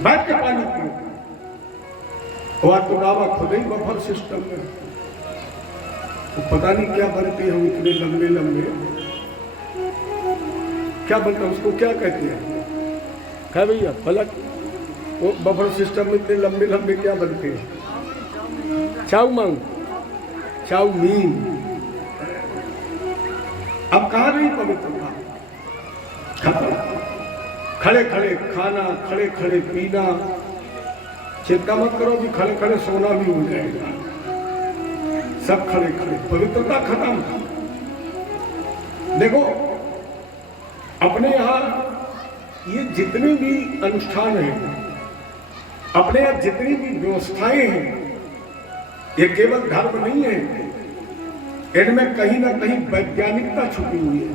बैठ के पानी पियो। और तो बाबा खुद ही बफर सिस्टम में, तो पता नहीं क्या बनते हैं इतने लंबे लंबे, क्या बनता है उसको क्या कहते हैं, क्या भैया फलक, वो बफर सिस्टम में इतने लंबे लंबे क्या बनते हैं, चाउमीन, चाउमीन। अब कहाँ रही पवित्रता, खड़े खड़े खाना, खड़े खड़े पीना, चिंता मत करो कि खड़े खड़े सोना भी हो जाएगा, सब खड़े खड़े, पवित्रता खत्म। देखो अपने यहाँ ये जितने भी अनुष्ठान हैं, अपने यहाँ जितनी भी व्यवस्थाएं हैं, ये केवल धर्म नहीं है, इनमें कहीं ना कहीं वैज्ञानिकता छुपी हुई है।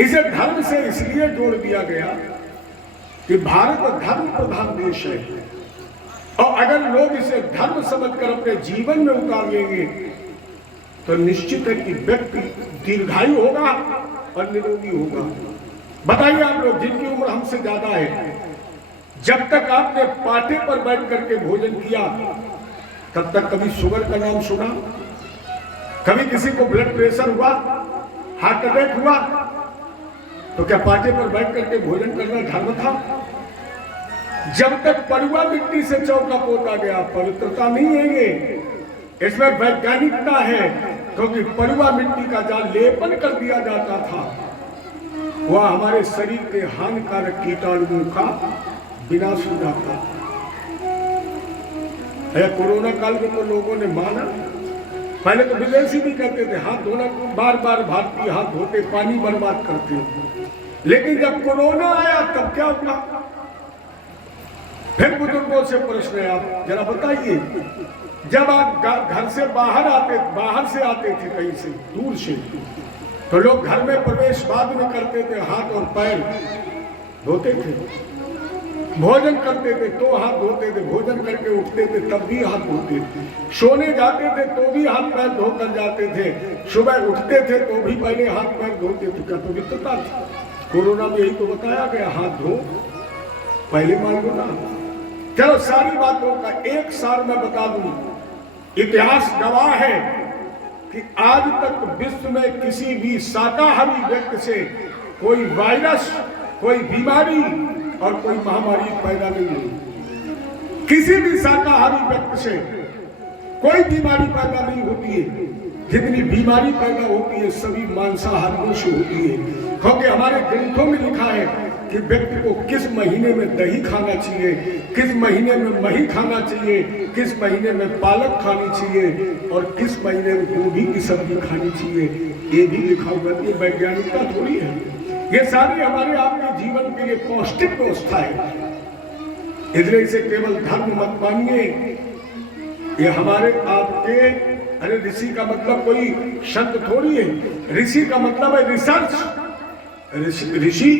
इसे धर्म से इसलिए जोड़ दिया गया कि भारत धर्म प्रधान देश है, और अगर लोग इसे धर्म समझकर अपने जीवन में उतार लेंगे तो निश्चित है कि व्यक्ति दीर्घायु होगा और निरोगी होगा। बताइए आप लोग जिनकी उम्र हमसे ज्यादा है, जब तक आपने पाटे पर बैठ करके भोजन किया तब तक कभी शुगर का नाम सुना, कभी किसी को ब्लड प्रेशर हुआ, हार्ट अटैक हुआ, तो क्या पाटे पर बैठ करके भोजन करना धर्म था? जब तक पड़ुआ मिट्टी से चौका पोता गया, पवित्रता नहीं है ये, इसमें वैज्ञानिकता है, क्योंकि पड़ुआ मिट्टी का जहाँ लेपन कर दिया जाता था वह हमारे शरीर के हानिकारक कीटाणुओं का विनाश हो जाता। कोरोना काल में तो लोगों ने माना, पहले तो विदेशी भी कहते थे हाथ धोना, बार बार भारतीय हाथ धोते, पानी बर्बाद करते, लेकिन जब कोरोना आया तब क्या हुआ? फिर बुजुर्गों से प्रश्न है, आप जरा बताइए, जब आप घर से बाहर से आते थे कहीं से दूर से, तो लोग घर में प्रवेश बाद में करते थे, हाथ और पैर धोते थे, भोजन करते थे तो हाथ धोते थे, भोजन करके उठते थे तब भी हाथ धोते थे, सोने जाते थे तो भी हाथ पैर धोकर जाते थे, सुबह उठते थे तो भी पहले हाथ पैर धोते थे। क्या पवित्रता थी? कोरोना में यही तो बताया गया, हाथ धो पहले मान लो ना। चलो सारी बातों का एक सार मैं बता दूं, इतिहास गवाह है कि आज तक विश्व में किसी भी शाकाहारी व्यक्ति से कोई वायरस, कोई बीमारी और कोई महामारी पैदा नहीं हुई। किसी भी शाकाहारी व्यक्ति से कोई बीमारी पैदा नहीं होती है। जितनी बीमारी पैदा होती है सभी मांसाहारियों से होती है, क्योंकि हमारे ग्रंथों में लिखा है कि व्यक्ति को किस महीने में दही खाना चाहिए, किस महीने में मही खाना चाहिए, किस महीने में पालक खानी चाहिए और किस महीने में गोभी की सब्जी खानी चाहिए, ये भी लिखा हुआ है। ये वैज्ञानिकता थोड़ी है, ये सारी हमारे आपके जीवन के लिए पौष्टिक व्यवस्था है। इसलिए इसे केवल धर्म मत मानिए, ये हमारे आपके, अरे ऋषि का मतलब कोई शब्द थोड़ी है, ऋषि का मतलब है रिसर्च। ऋषि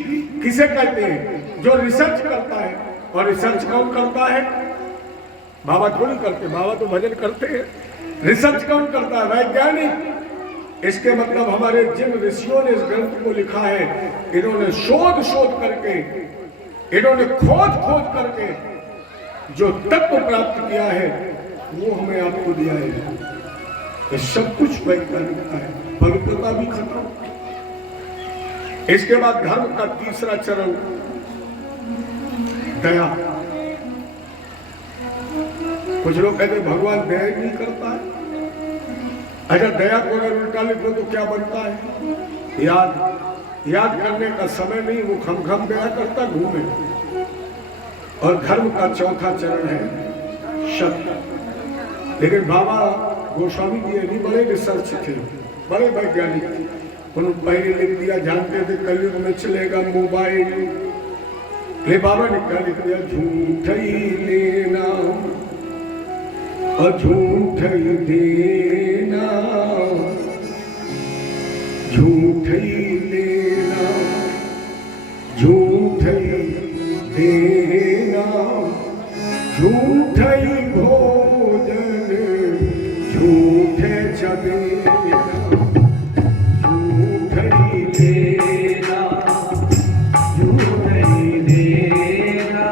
किसे कहते हैं? जो रिसर्च करता है। और रिसर्च कौन करता है? बाबा थोड़ी करते, बाबा तो भजन करते हैं। रिसर्च कौन करता है? वैज्ञानिक। इसके मतलब हमारे जिन ऋषियों ने इस ग्रंथ को लिखा है, इन्होंने शोध करके, इन्होंने खोज करके जो तत्व प्राप्त किया है वो हमें आपको दिया है। ये सब कुछ वैज्ञानिकता है, पवित्रता भी खत्म। इसके बाद धर्म का तीसरा चरण दया। कुछ लोग कहते भगवान दया नहीं करता है। अच्छा, दया को अगर उल्टा लिख लो तो क्या बनता है? याद करने का समय नहीं, वो खम दया करता घूमे। और धर्म का चौथा चरण है सत्य। लेकिन बाबा गोस्वामी जी भी बड़े रिसर्च थे, बड़े वैज्ञानिक थे। उन्होंने पहले लिख दिया, जानते थे कलयुग में चलेगा मोबाइल, ले बाबा ने क्या लिख दिया? झूठ ही लेना और झूठ ही देना, झूठ ही लेना, झूठ ही देना, झूठ ही भोजन, झूठे चबेना, झूठ ही देना, झूठ ही देना,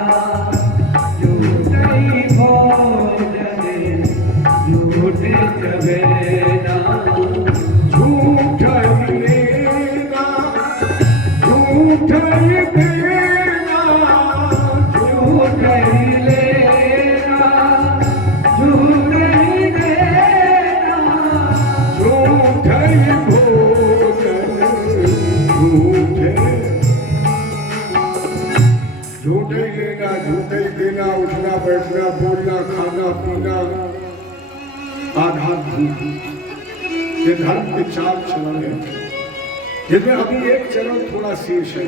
देना, झूठ ही लेना, झूठ ही देना, झूठ ही भोजन, झूठ ही लेना, झूठ ही देना, उठना बैठना बोलना खाना पीना आधार झूठ। ये धर्म के 4 चरण है, जिसमें अभी एक चरण थोड़ा शेष है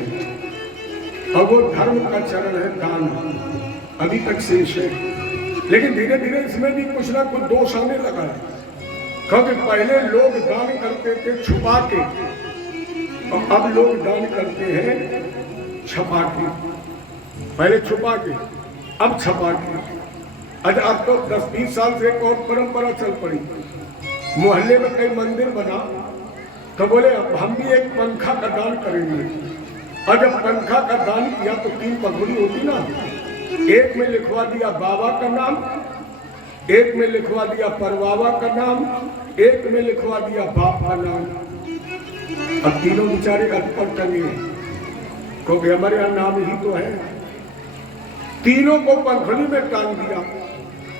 और वो धर्म का चरण है दान, अभी तक शेष है। लेकिन धीरे धीरे इसमें भी कुछ ना कुछ दोष आने लगा है, क्योंकि पहले लोग दान करते थे छुपा के और अब लोग दान करते हैं छपा के। पहले छुपा के, अब छपा के। अच्छा, अब तो 10-20 साल से एक और परंपरा चल पड़ी, मोहल्ले में कई मंदिर बना तो बोले हम भी एक पंखा का दान करेंगे। और जब पंखा का दान किया तो 3 पगड़ी होती ना, एक में लिखवा दिया बाबा का नाम, एक में लिखवा दिया परबाबा का नाम, एक में लिखवा दिया बाप का नाम। अब तीनों बेचारे अटपट टंगे, क्योंकि हमारे यहाँ नाम ही तो है। तीनों को पंखड़ी में टांग दिया।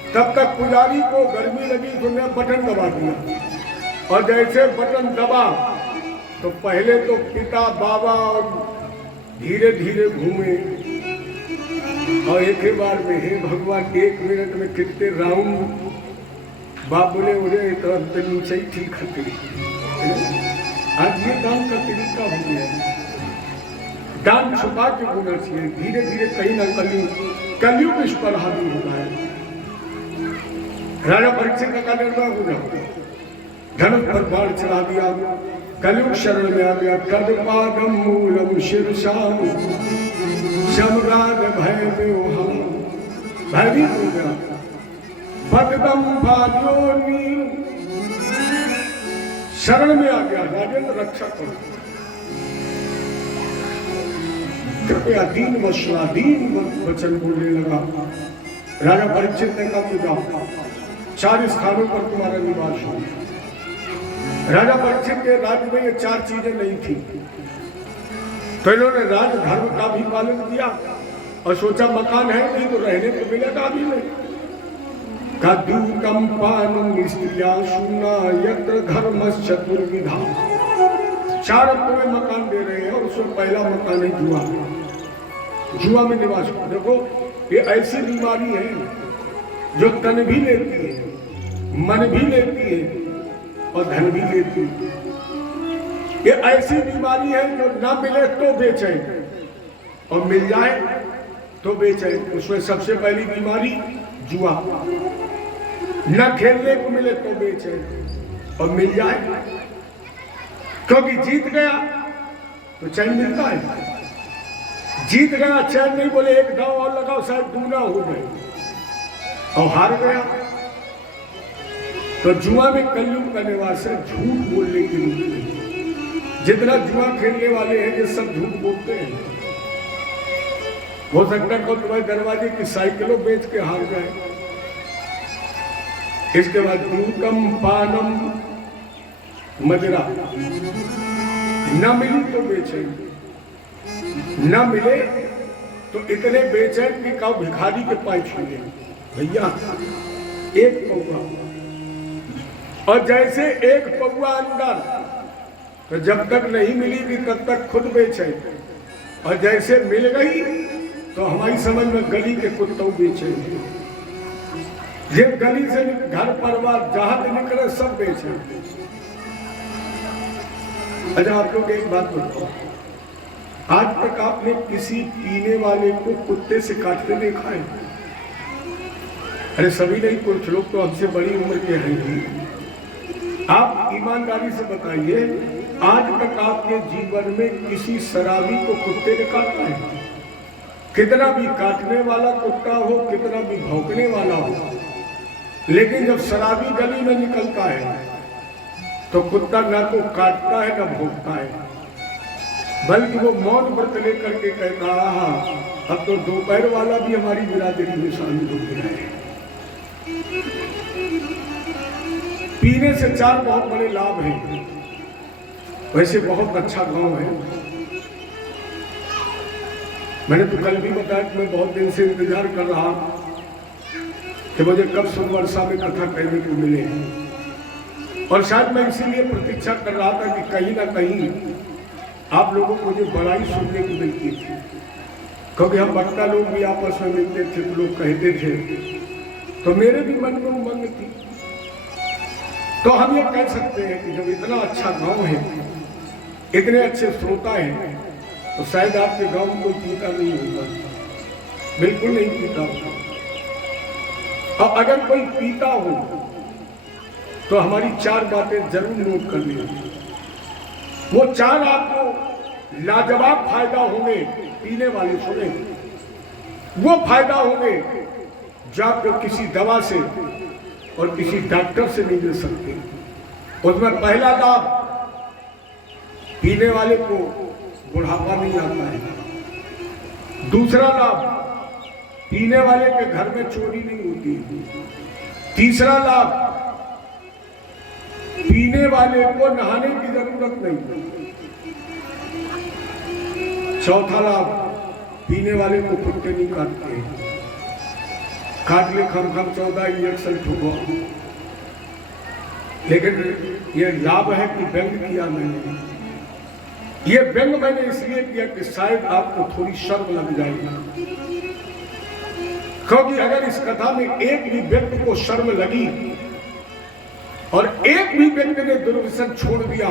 तब तक पुजारी को गर्मी लगी तो उसने बटन दबा दिया, और जैसे बटन दबा तो पहले तो पिता बाबा और धीरे धीरे घूमे और एक ही बार में हे भगवान 1 मिनट में कितने राउंड। बाप बोले उन्हें तो नीचे ही ठीक हटे। आज ये दान का तरीका हो गया है, दान छुपा के होना चाहिए। धीरे धीरे कहीं ना कलयुग इस पर हावी हो रहा है। राजा परीक्षित का निर्णय हो जाओ, धनुष पर बाण चला दिया, कलयुग शरण में आ गया। कदपादम मूलम शीर्षाम शमराग भय में भयभीत हो गया। भगदम बाल्योनी शरण में आ गया, राजेंद्र रक्षा करो कृपया। दीन वचना दीन वचन बोलने लगा। राजा परीक्षित ने कहा जाओ 4 स्थानों पर तुम्हारा निवास हो। राजा परीक्षित के राज्य में ये 4 चीजें नहीं थी, तो इन्होंने राज धर्म का भी पालन किया और सोचा मकान है नहीं तो रहने को मिलेगा भी नहीं। कद्यूकम पानम स्त्रिया सुना यत्र धर्म चतुर्विधा। 4 तुम्हें मकान दे रहे हैं और उसमें पहला मकान है जुआ। जुआ में निवास। देखो ये ऐसी बीमारी है जो तन भी लेती है, मन भी लेती है और धन भी लेती है। ये ऐसी बीमारी है जो ना मिले तो बेचैन और मिल जाए तो बेचैन। उसमें सबसे पहली बीमारी जुआ। न खेलने को मिले तो बेचैन और मिल जाए, क्योंकि जीत गया तो चैन मिलता है। जीत गया चैन नहीं, बोले एक दांव और लगाओ शायद दूना हो गए, और हार गया तो जुआ में कलयुग का निवास है। झूठ बोलने के लिए जितना जुआ खेलने वाले हैं ये सब झूठ बोलते हैं। हो सकता है तुम्हारे दरवाजे की साइकिलों बेच के हार गए। इसके बाद दूकम पानम मजरा, न मिली तो बेचैन, न मिले तो इतने बेचैन कि कब भिखारी के पास छूटे भैया एक पौवा, और जैसे एक पौवा अंदर तो जब तक नहीं मिली तब तक खुद बेचैन, और जैसे मिल गई तो हमारी समझ में गली के कुत्तों बेचैन। ये गली से घर परिवार जहां से निकले सब बेचैन। अच्छा आप लोग एक बात बताओ, आज तक आपने किसी पीने वाले को कुत्ते से काटते देखा है? अरे सभी नहीं, कुछ लोग तो हमसे बड़ी उम्र के हैं। आप ईमानदारी से बताइए, आज तक आपके जीवन में किसी शराबी को कुत्ते ने काटा है? कितना भी काटने वाला कुत्ता हो, कितना भी भौंकने वाला हो, लेकिन जब शराबी गली में निकलता है तो कुत्ता ना तो काटता है ना भौंकता है, बल्कि वो मौन व्रत लेकर के कहता है अब तो दोपहर वाला भी हमारी बिरादरी में शामिल हो गया है। पीने से 4 बहुत बड़े लाभ हैं। वैसे बहुत अच्छा गांव है, मैंने तो कल भी बताया कि मैं बहुत दिन से इंतजार कर रहा कि मुझे कब सोमवर्षा में कथा कहने को मिले, और शायद मैं इसीलिए प्रतीक्षा कर रहा था कि कहीं ना कहीं आप लोगों को मुझे बड़ाई सुनने को मिलती थी, क्योंकि हम बड़का लोग भी आपस में मिलते थे तो लोग कहते थे, तो मेरे भी मन में उमंग थी। तो हम ये कह सकते हैं कि जब इतना अच्छा गांव है, इतने अच्छे श्रोता हैं, तो शायद आपके गांव में कोई पीता नहीं होगा, बिल्कुल नहीं पीता होगा। और अगर कोई पीता हो तो हमारी 4 बातें जरूर नोट कर लीजिए। वो 4 आपको लाजवाब फायदा होंगे, पीने वाले सुने, वो फायदा होंगे जो आपको किसी दवा से और किसी डॉक्टर से नहीं मिल सकते। उसमें पहला लाभ, पीने वाले को बुढ़ापा नहीं आता है। दूसरा लाभ, पीने वाले के घर में चोरी नहीं होती। तीसरा लाभ, पीने वाले को नहाने की जरूरत नहीं। चौथा लाभ, पीने वाले को कुत्ते नहीं काटते, काट ले खम 14 इंजेक्शन ठोको। लेकिन ये लाभ है कि व्यंग किया मैंने, ये व्यंग मैंने इसलिए किया कि शायद आपको थोड़ी शर्म लग जाएगी, क्योंकि अगर इस कथा में एक भी व्यक्ति को शर्म लगी और एक भी व्यक्ति ने दुर्व्यसन छोड़ दिया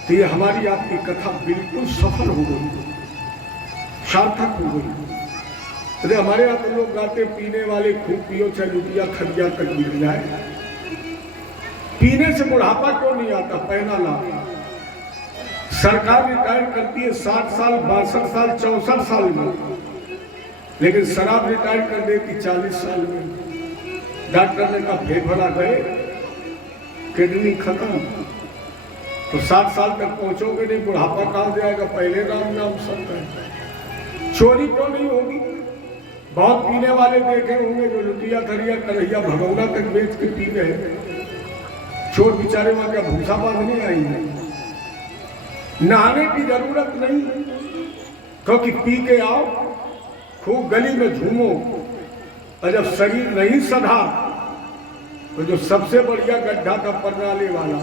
तो ये हमारी आपकी कथा बिल्कुल सफल हो गई, सार्थक हो गई। अरे हमारे यहाँ तो लोग गाते, पीने वाले खूब पियो चाहे लुटिया खरिया तक गिर जाए। पीने से बुढ़ापा क्यों नहीं आता? पहला लाभ, सरकार रिटायर करती है 60 साल, 62 साल, 64 साल में, लेकिन शराब रिटायर कर देती 40 साल में। डॉक्टर ने कहा फेफड़ा गए, किडनी खत्म, तो 60 साल तक पहुंचोगे नहीं, बुढ़ापा कहां जाएगा? पहले राम नाम सब है। चोरी क्यों नहीं होगी? बहुत पीने वाले देखे होंगे जो लुटिया खरिया करहिया भगौना तक बेच के पी गए। चोर बेचारे वहां क्या भूसा बांधने आई है? नहाने की जरूरत नहीं, क्योंकि पी के आओ, खूब गली में झूमो, और जब शरीर नहीं सधा तो जो सबसे बढ़िया गड्ढा था परनाले वाला,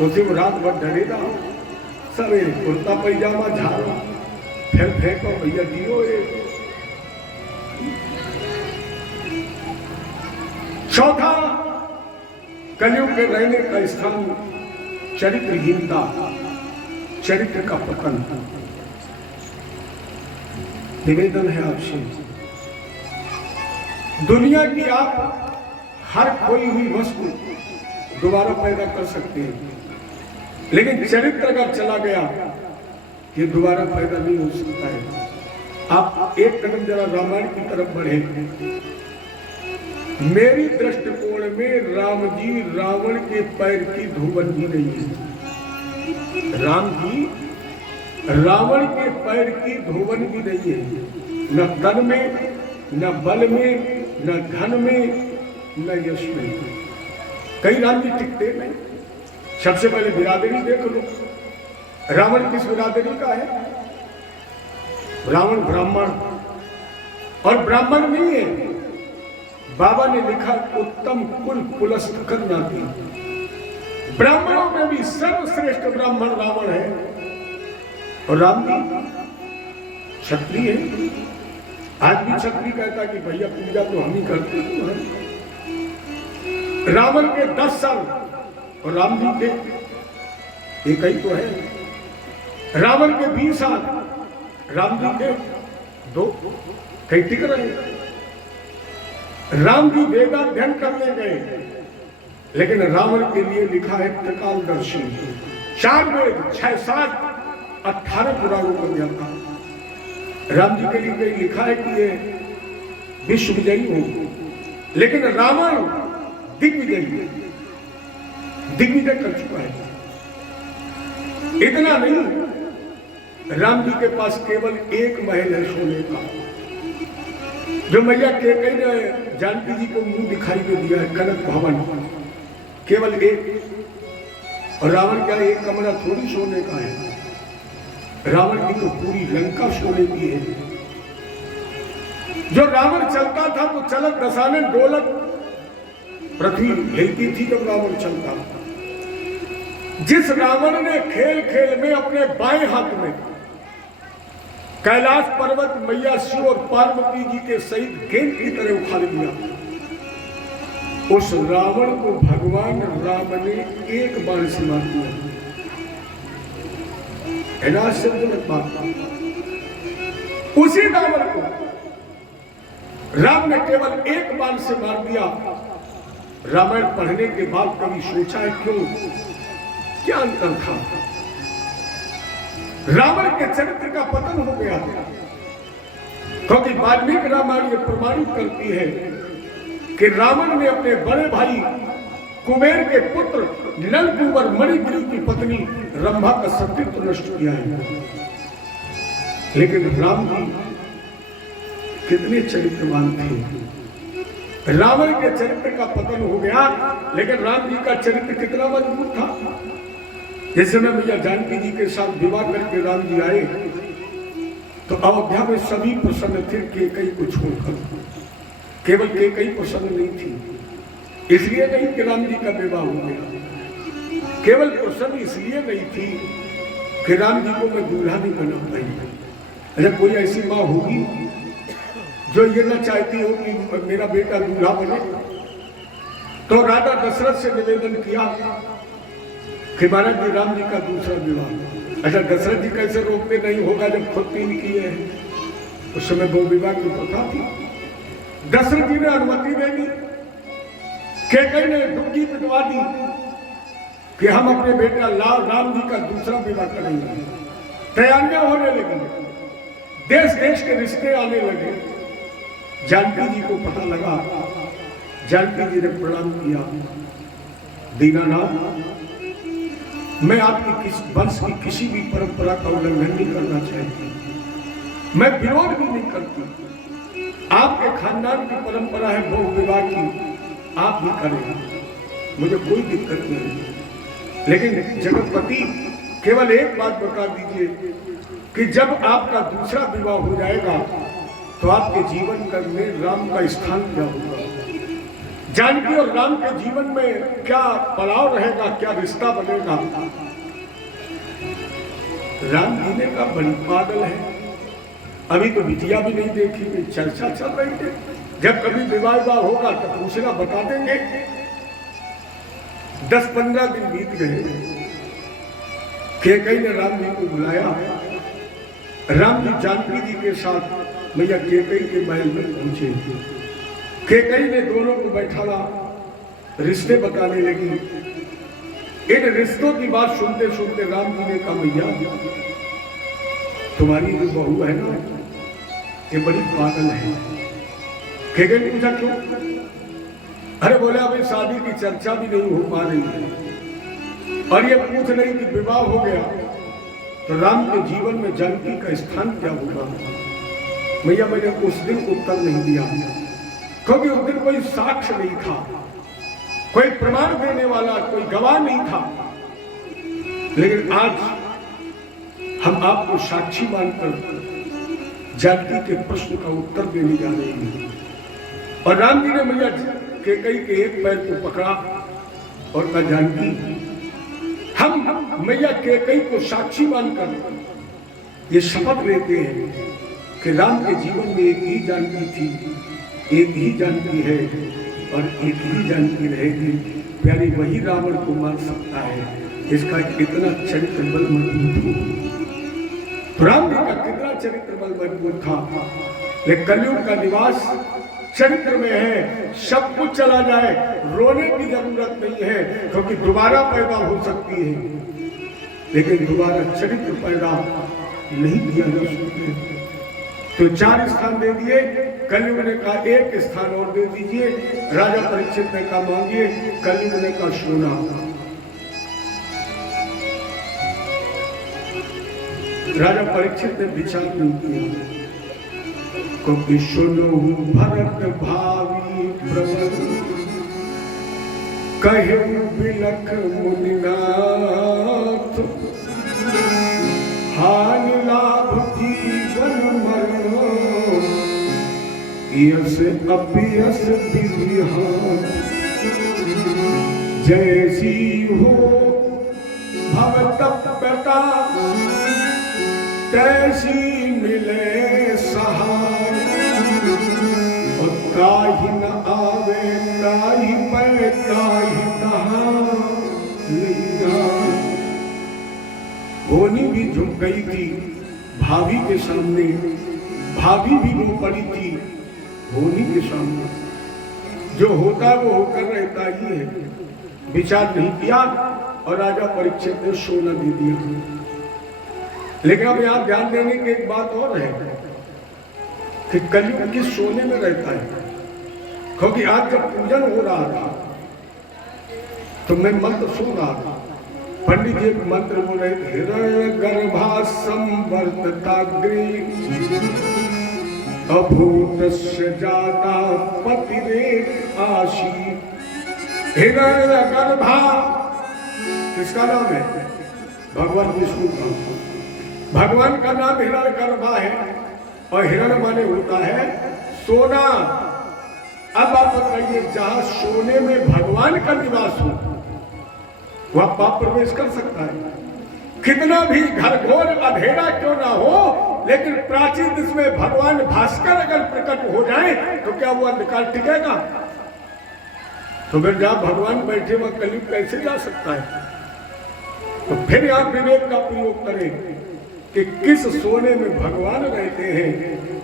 उसी में रात भर डरे रहो, सवेरे कुर्ता पैजामा झाड़ो, फिर फेंको भैया दियो। चौथा, कलयुग के रहने का स्थान चरित्रहीनता, चरित्र का पतन। निवेदन है आपसे, दुनिया की आप हर खोई हुई वस्तु दोबारा पैदा कर सकते हैं, लेकिन चरित्र अगर चला गया ये दोबारा पैदा नहीं हो सकता है। आप एक कदम जरा रामायण की तरफ बढ़े। मेरी दृष्टिकोण में राम जी रावण के पैर की धूवन भी नहीं है। राम जी रावण के पैर की धूवन भी नहीं है, न तन में, न बल में, न धन में, न यश में। कई राम जी टिकते नहीं। सबसे पहले बिरादरी देख लो, रावण किस बिरादरी का है? रावण ब्राह्मण, और ब्राह्मण नहीं है, बाबा ने लिखा उत्तम कुल कुलस्थ कन्या थी। ब्राह्मणों में भी सर्वश्रेष्ठ ब्राह्मण रावण है, और राम जी क्षत्रिय है। आज भी क्षत्रिय कहता कि भैया पूजा तो हम ही करते हैं। रावण के 10 साल और राम जी के एक ही तो है। रावण के 20 साल, राम जी के 2, कई टिक रहे। राम जी वेदाध्ययन करने गए, लेकिन रावण के लिए लिखा है त्रिकालदर्शी, 4 वेद, 6, 7, 18 पुराणों का व्याख्या। राम जी के लिए लिखा है कि ये विश्व विजयी हो, लेकिन रावण दिग्विजयी, दिग्विजय कर चुका है। इतना नहीं, राम जी के पास केवल एक महल है सोने का, जो मैया केकई ने जानकी जी को मुंह दिखाई दे दिया है, कनक भवन, केवल एक। और रावण क्या एक कमरा थोड़ी सोने का है? रावण की तो पूरी लंका सोने की है। जो रावण चलता था तो चलक दसानन डोलक पृथ्वी हिलती थी जब रावण चलता था। जिस रावण ने खेल खेल में अपने बाएं हाथ में कैलाश पर्वत मैया शिव और पार्वती जी के सहित गेंद की तरह उखाड़ दिया, उस रावण को भगवान राम ने एक बाण से मार दिया। उसी रावण को राम ने केवल एक बाण से मार दिया। रामायण पढ़ने के बाद कभी सोचा है क्यों, क्या अंतर था? रावण के चरित्र का पतन हो गया था, क्योंकि वाल्मीकि रामायण ये प्रमाणित करती है कि रावण ने अपने बड़े भाई कुबेर के पुत्र नलकूबर मणिगिरी की पत्नी रंभा का सतीत्व नष्ट किया है। लेकिन राम जी कितने चरित्रवान थे। रावण के चरित्र का पतन हो गया, लेकिन राम जी का चरित्र कितना मजबूत था। जैसे मैं भैया जानकी जी के साथ विवाह करके राम जी आए तो अयोध्या में सभी प्रसन्न थे, केकई को छोड़कर। केवल केकई प्रसन्न नहीं थी, इसलिए नहीं कि राम जी का विवाह हो गया। केवल प्रसन्न इसलिए नहीं थी कि राम जी को मैं दूल्हा नहीं बना पाई। अच्छा, कोई ऐसी माँ होगी जो ये ना चाहती हो कि मेरा बेटा दूल्हा बने? तो राजा दशरथ से निवेदन किया कि महाराज जी राम जी का दूसरा विवाह। अच्छा, दशरथ जी कैसे रोकते? नहीं होगा जब खुद 3 किए हैं। उस समय वो विवाह की प्रथा थी। दशरथ जी ने अनुमति दे दी, केकई ने डुबकी पिटवा दी कि हम अपने बेटा राम जी का दूसरा विवाह करेंगे। तैयारियां होने लगी, देश देश के रिश्ते आने लगे। जानकी जी को पता लगा, जानकी जी ने प्रणाम किया, दीनानाथ मैं आपकी किस वंश की किसी भी परंपरा का उल्लंघन नहीं करना चाहती, मैं विरोध भी नहीं करती। आपके खानदान की परंपरा है बहु विवाह की, आप भी करें, मुझे कोई दिक्कत नहीं। लेकिन जगतपति केवल एक बात बता दीजिए कि जब आपका दूसरा विवाह हो जाएगा तो आपके जीवन में राम का स्थान क्या होगा? जानकी और राम के जीवन में क्या पड़ाव रहेगा, क्या रिश्ता बनेगा? राम जी ने कहा बड़ी पागल है, अभी तो बिटिया भी नहीं देखी, चर्चा चल रही थी, जब कभी विवाह होगा तो पूछना, बता देंगे। 10-15 दिन बीत गए, केकई ने राम जी को बुलाया। राम जी जानकी जी के साथ मैया केकई के महल में पहुंचे। केकई ने दोनों को बैठाला, रिश्ते बताने लगी। इन रिश्तों की बात सुनते सुनते राम जी ने कहा, मैया तुम्हारी जो बहू है ना, ये बड़ी पागल है। केकई ने पूछा क्यों? अरे बोले अभी शादी की चर्चा भी नहीं हो पा रही है और ये पूछ रही कि विवाह हो गया तो राम के जीवन में जानकी का स्थान क्या होगा? मैया मैंने उस दिन उत्तर नहीं दिया, क्योंकि उस दिन कोई साक्ष्य नहीं था, कोई प्रमाण देने वाला, कोई गवाह नहीं था। लेकिन आज हम आपको साक्षी मानकर जानकी के प्रश्न का उत्तर देने जा रहे हैं। और राम जी ने मैया केकई के एक पैर को पकड़ा और कहा, जानकी हम मैया केकई को साक्षी मानकर ये शपथ लेते हैं कि राम के जीवन में एक ही जानकी थी, एक ही जानकी है और एक ही जानकी रहेगी। प्यारी वही रावण को मार सकता है, इसका कितना चरित्र बल मजबूत हो। राम जी का कितना चरित्र बल मजबूत था। लेकिन कलयुग का निवास चरित्र में है। सब कुछ चला जाए, रोने की जरूरत नहीं है, क्योंकि दोबारा पैदा हो सकती है, लेकिन दोबारा चरित्र पैदा नहीं किया जा सकता। तो 4 स्थान दे दिए, कलयुग ने कहा 1 स्थान और दे दीजिए। राजा परीक्षित ने कहा मांगिए, कलयुग ने कहा सोना। राजा परीक्षित ने विचार नहीं किया, क्योंकि सुनो भरत भावी प्रवर कहे बिलख मुनिनाथ, हानि यस अपियस विधिहान जैसी हो भवतप्यता तैसी मिले सहाय और काहि न आवे काहि पे काहि होनी भी झुक गई थी भाभी के सामने, भाभी भी रो पड़ी थी होनी के सामने। जो होता वो होकर रहता ही है, विचार नहीं किया और राजा परीक्षित ने सोना दे दिया। लेकिन अब यहाँ ध्यान देने की एक बात और है कि कलयुग किस सोने में रहता है, क्योंकि आज जब पूजन हो रहा था तो मैं मंत्र सुन रहा था, पंडित जी एक मंत्र बोल रहे थे, हिरण्य गर्भा संवर्तताग्रे अभूतस्य जाता पतिरेक आशी। हिरण्य गर्भा किसका नाम है? भगवान विष्णु का। भगवान का नाम हिरण्य गर्भा है और हिरण्य माने होता है सोना। अब आप बताइए, जहां सोने में भगवान का निवास हो वह पाप प्रवेश कर सकता है? कितना भी घनघोर अंधेरा क्यों ना हो, लेकिन प्राचीन देश में भगवान भास्कर अगर प्रकट हो जाए तो क्या वो अंधकार टिकेगा? तो फिर जहां भगवान बैठे वह कलयुग कैसे जा सकता है? तो फिर आप विवेक का प्रयोग करें कि किस सोने में भगवान रहते हैं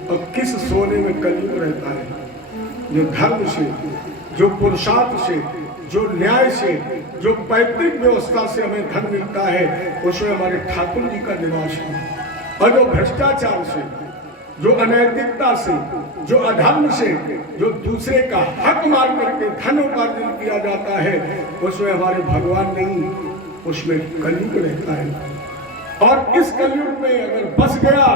और किस सोने में कलयुग रहता है। जो धर्म से, जो पुरुषार्थ से, जो न्याय से, जो पैतृक व्यवस्था से हमें धन मिलता है उसमें हमारे ठाकुर जी का निवास है। और जो भ्रष्टाचार से, जो अनैतिकता से, जो अधर्म से, जो दूसरे का हक मार करके धन उपार्जन किया जाता है उसमें हमारे भगवान नहीं, उसमें कलयुग रहता है। और इस कलयुग में अगर बस गया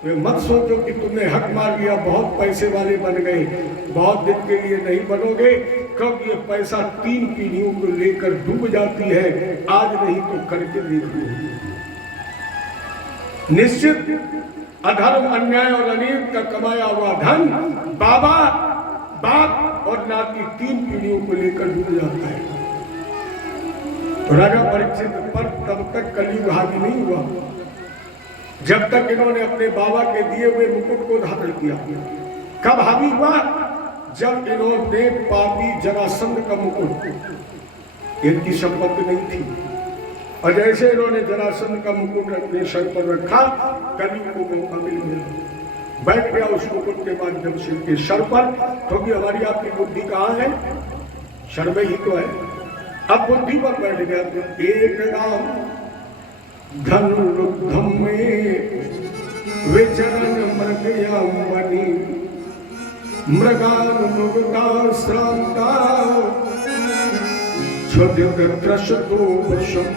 तो मत सोचो कि तुमने हक मार लिया, बहुत पैसे वाले बन गए, बहुत दिन के लिए नहीं बनोगे, क्योंकि ये पैसा 3 पीढ़ियों को लेकर डूब जाती है। आज नहीं तो करके देखो। निश्चित अधर्म, अन्याय और अनीति का कमाया हुआ धन बाबा, बाप और नाती 3 पीढ़ियों को लेकर डूब जाता है। राजा परीक्षित पर तब तक कलयुग हावी नहीं हुआ जब तक इन्होंने अपने बाबा के दिए हुए मुकुट को धारण किया। कब हावी हुआ? जब इन्होंने पापी जरासंध का मुकुट, इनकी संपत्ति नहीं थी, और जैसे इन्होंने जरासंध का मुकुट अपने सर पर रखा, कलयुग को मौका मिल गया, बैठ गया उस मुकुट के माध्यम से इनके सर पर। क्योंकि हमारी आपकी बुद्धि कहाँ है? सर में ही तो है। अब बुद्धि पर बैठ गया तो एक नाम धनुरुद्धम में विचरण मृगया मणि मृगानुमुग्धा श्रांता छोटे त्रसतो वशम।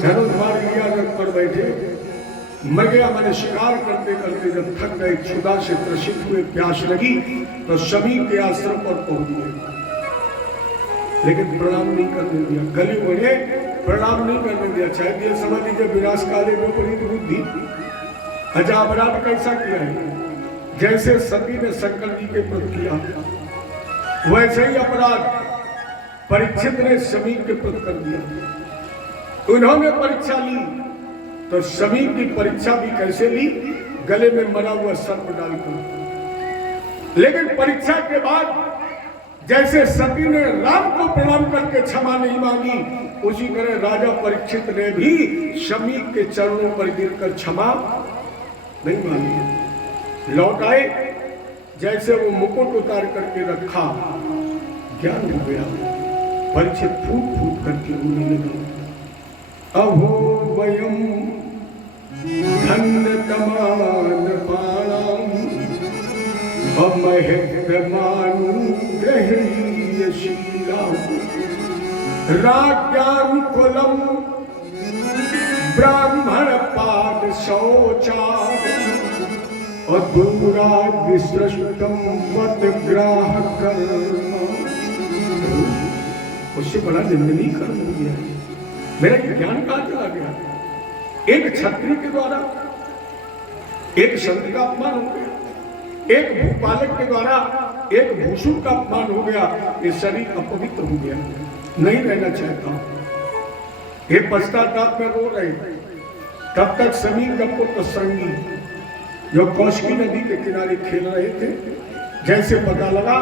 धनुष मार लिया, रथ पर बैठे, मृगया मैंने शिकार करते करते जब थक गए, क्षुधा से त्रसित हुए, प्यास लगी तो सभी के आश्रम पर पहुंच गए, लेकिन प्रणाम नहीं करने दिया। गली बढ़े, प्रणाम नहीं करने दिया। चाहे ये समझ लीजिए विनाश काले विपरीत बुद्धि। अच्छा, अपराध कैसा किया है? जैसे सती ने शंकर जी के प्रति किया, वैसे ही अपराध परीक्षित ने समीप के प्रति कर दिया। उन्होंने परीक्षा ली तो समीप की परीक्षा भी कैसे ली? गले में मरा हुआ सर्प डालकर। लेकिन परीक्षा के बाद जैसे सती ने राम को प्रणाम करके क्षमा नहीं मांगी, उसी तरह राजा परीक्षित ने भी समीप के चरणों पर गिरकर क्षमा नहीं मांगी। लौट आए, जैसे वो मुकुट उतार करके रखा, ज्ञान हो गया। परीक्षित फूट फूट करके रोने लगे। अहो वयम धन्य तमान पाणाम अमहितमानु ग्रहणीयशीला राज्ञां कुलम ब्राह्मण पाद शौचा अधूरा विसृष्टम वत ग्राह कर्म। उससे बड़ा निंदनीय कर्म हो गया। मेरा ज्ञान कहाँ चला गया? एक क्षत्रिय के द्वारा एक संत का अपमान हो गया। एक भूपालक के द्वारा एक भूषुर का अपमान हो गया, ये शरीर अपवित्र हो गया, नहीं रहना चाहता। ये पश्चाताप में रो रहे। तब तक समीर का पुत्र श्रृंगी जो कौशिकी नदी के किनारे खेल रहे थे, जैसे पता लगा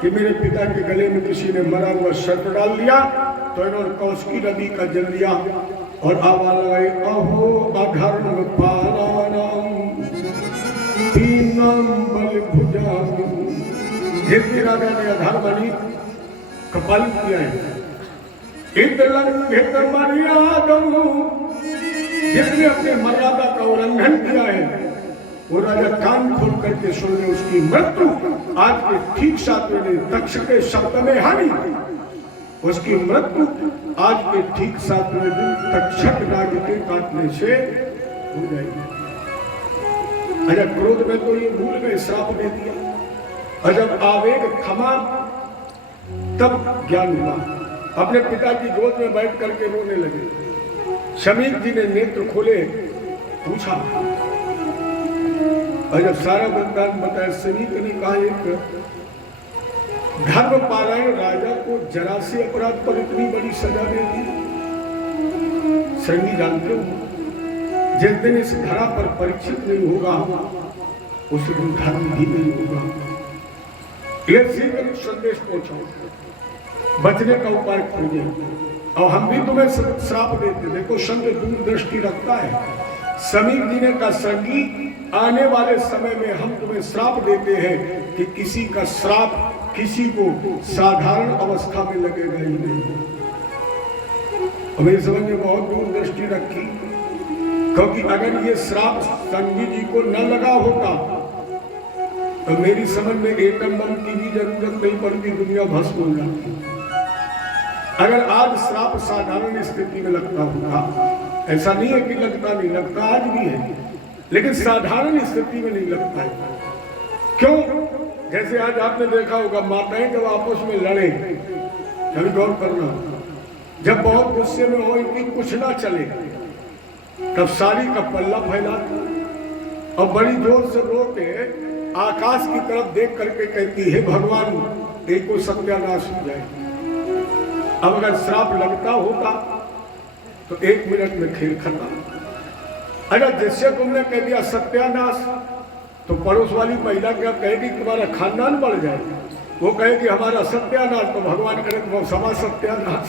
कि मेरे पिता के गले में किसी ने मरा हुआ सर्प डाल दिया, तो इन्होंने कौशिकी नदी का जल लिया और आवाज लगाई, अहो अधर्म पालानाम पीनम बल भुजाम। जितने राजा ने अधर्म कपाल किया है, जिसने अपने मर्यादा का उल्लंघन किया है, वो राजा कान खोल करके सुन ले, उसकी मृत्यु आज के ठीक 7वें दिन तक्षक के शब्द में हानि, उसकी मृत्यु आज के ठीक 7वें दिन तक्षक नाग के काटने से हो जाएगी। अरे क्रोध में तो ये भूल गए, श्राप दे दिया, और जब आवेग थमा तब ज्ञान हुआ। अपने पिता की गोद में बैठ करके रोने लगे। शमीक जी ने नेत्र खोले, पूछा, और जब सारा वृत्तांत बताया, शमीक ने कहा, एक धर्म पारायण राजा को जरा से अपराध पर इतनी बड़ी सजा दे दी। श्रृंगी जानते हो, जिस दिन इस धरा पर परीक्षित नहीं होगा, उस दिन धर्म भी नहीं होगा। यह सीधे संदेश पहुंचाओ, बचने का उपाय खोजे, और हम भी तुम्हें श्राप देते। देखो संत दूरदृष्टि रखता है। समीर जी ने कहा, श्रृंगी, आने वाले समय में हम तुम्हें श्राप देते हैं कि किसी का श्राप किसी को साधारण अवस्था में लगेगा ही नहीं। मेरी समझ में बहुत दूरदृष्टि रखी, क्योंकि अगर ये श्राप श्रृंगी जी को न लगा होता तो मेरी समझ में एटम बम की भी जरूरत नहीं पड़ती, दुनिया भस्म हो जाती। अगर आज श्राप साधारण स्थिति में लगता होगा, ऐसा नहीं है कि लगता नहीं, लगता आज भी है, लेकिन साधारण स्थिति में नहीं लगता है। क्यों? जैसे आज आपने देखा होगा, माताएं जब आपस में लड़े, कभी गौर करना, जब बहुत गुस्से में हो, इनकी कुछ ना चले, तब साड़ी का पल्ला फैलाती और बड़ी जोर से रो के आकाश की तरफ देख करके कहती है, भगवान एक को सत्यानाश हो जाए। अब अगर श्राप लगता होता तो 1 मिनट में खेल खत्म। अगर जिससे तुमने कह दिया सत्यानाश, तो पड़ोस वाली महिला क्या कहेगी, तुम्हारा खानदान बढ़ जाएगा। वो कहेगी हमारा सत्यानाश, तो भगवान करे तो सभा सत्यानाश।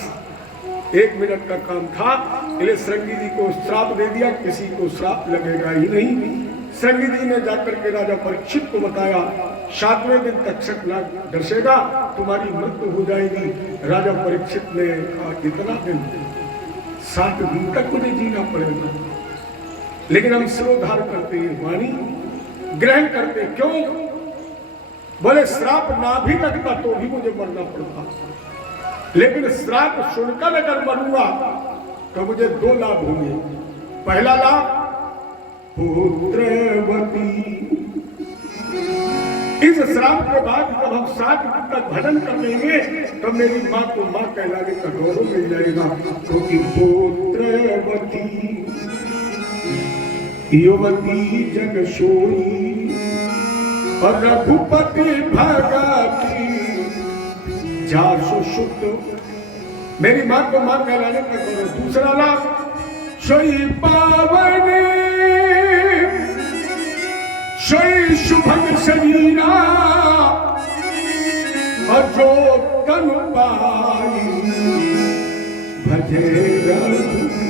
1 मिनट का काम था, इसलिए श्रृंगी जी को श्राप दे दिया, किसी को श्राप लगेगा ही नहीं। श्रृंगी जी ने जाकर के राजा परीक्षित को बताया, 7वें दिन तक्षक नाग डसेगा, तुम्हारी मृत्यु हो जाएगी। राजा परीक्षित ने कहा, कितना दिन? 7 दिन तक मुझे जीना पड़ेगा, लेकिन हम सिरोधार करते हैं, वाणी ग्रहण करते। क्यों? बोले श्राप ना भी लगता तो भी मुझे मरना पड़ता, लेकिन श्राप सुनकर अगर मरूंगा तो मुझे 2 लाभ होंगे। पहला लाभ, पुत्रवती। इस श्राप के बाद जब हम 7 दिन तक भजन कर लेंगे तो मेरी माँ को माँ कहलाने का गौरव मिल जाएगा, क्योंकि पुत्रवती युवती जग सोई और रघुपति भगती जासु शुद्ध। मेरी माँ को माँ कहलाने का गौरव। दूसरा लाभ, सोई पावनी सोई शुभम शरीरा और जो तन पाई भजे रघुपति।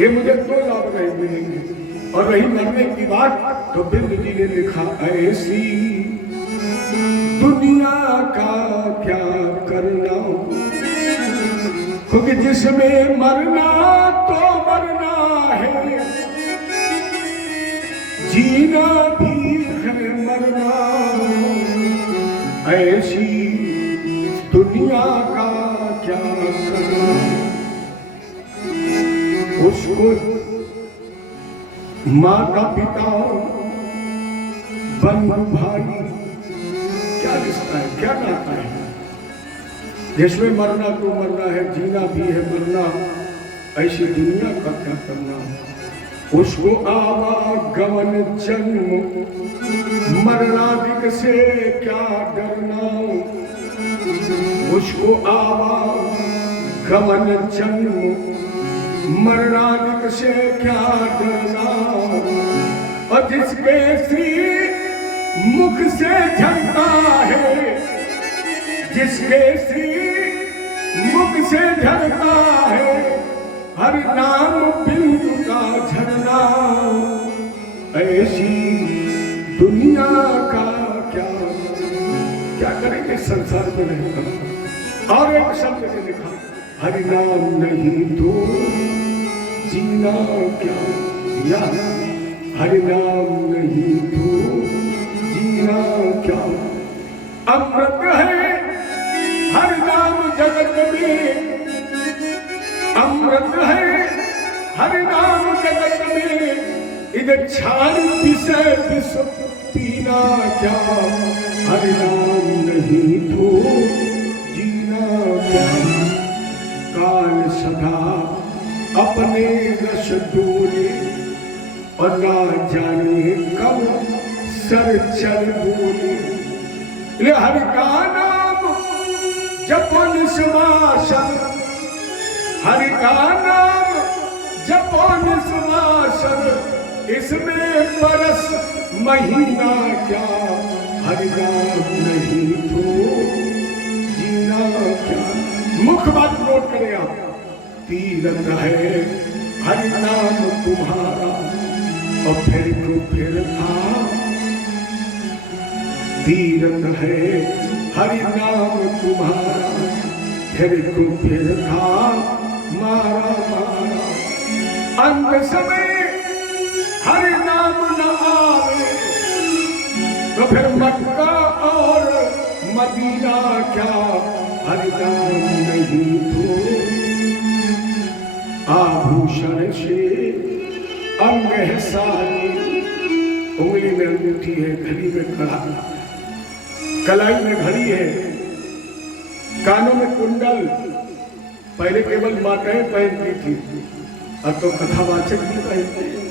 ये मुझे 2 लाभ नहीं मिलेंगे। और रही मरने की बात, तो बिंद जी ने लिखा, ऐसी दुनिया का क्या करना, क्योंकि जिसमें मरना तो मरना है, जीना भी है मरना। ऐसी दुनिया का क्या करना, उसको माता पिता बंधु भाई क्या रिश्ता है, क्या नाता है? जिसमें मरना तो मरना है, जीना भी है मरना, ऐसी दुनिया का क्या करना। उसको आवागमन जन्म मरणादिक से क्या डरना, उसको आवागमन जन्म मरणादिक से क्या डरना। और जिसके श्री मुख से झरता है, जिसके श्री मुख से झरता है हर नाम बिंदु का झरना, ऐसी दुनिया का क्या क्या करेंगे संसार में रहकर। और एक शब्द ने लिखा, हरि नाम नहीं तो जीना क्या, या हरि नाम नहीं तो जीना क्या। अमृत है हरि नाम जगत में, अमृत है हरि नाम जगत में, इधर छान विषय विष पीना क्या। हरि नाम नहीं तो जीना क्या। काल सदा अपने रस डोले और ना जाने कब सर चल बोले। हरि का नाम जपो निस्वासन, हरि का नाम जपो निस्वासन, इसमें बरस महीना क्या। हरि नाम नहीं तो जीना क्या। मुख्य बात नोट करें आप, तीरथ है हरि नाम तुम्हारा और फिर को फिर था। तीरथ है हरि नाम तुम्हारा फिर को फिर था मारा मारा। अंत समय हरि नाम न आवे तो फिर मक्का और मदीना क्या। हरि नाम नहीं तो आभूषण से अंग है सारी। उंगली में अंगूठी है, घड़ी में कड़ा, कलाई में घड़ी है, कानों में कुंडल। पहले केवल माताएं पहनती थी, अब तो कथावाचक भी पहनते हैं।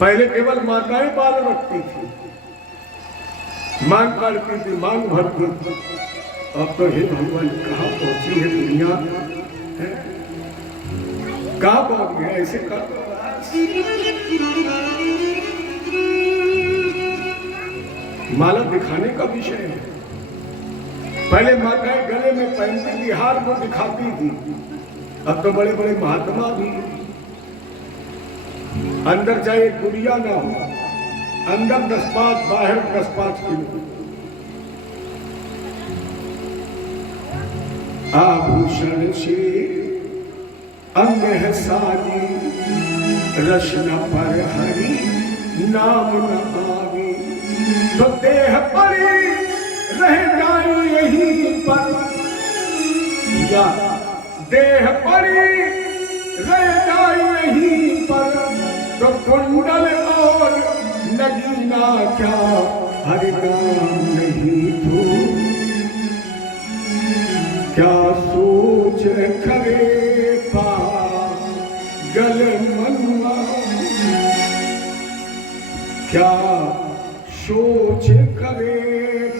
पहले केवल माताएं बाल रखती थी, मांग काटती थी, मांग भरती थी। अब तो हे भगवान कहाँ पहुंची है दुनिया, कहाँ पहुंच गया। ऐसे कर माला दिखाने का विषय है। पहले माताएं गले में पहनती थी, हार को दिखाती थी। अब तो बड़े बड़े महात्मा भी अंदर चाहे गुड़िया ना हो, अंदर 10-5 बाहर 10-5 किलो। आभूषण से अंग है सारी, रचना पर हरि नाम न आवे तो देह परी रह जाए यहीं पर। या देह परी रह जाए यहीं पर तो कुंडल और नगीना क्या। हरि नाम नहीं तो क्या सोच करे पागल मनवा, क्या सोच करे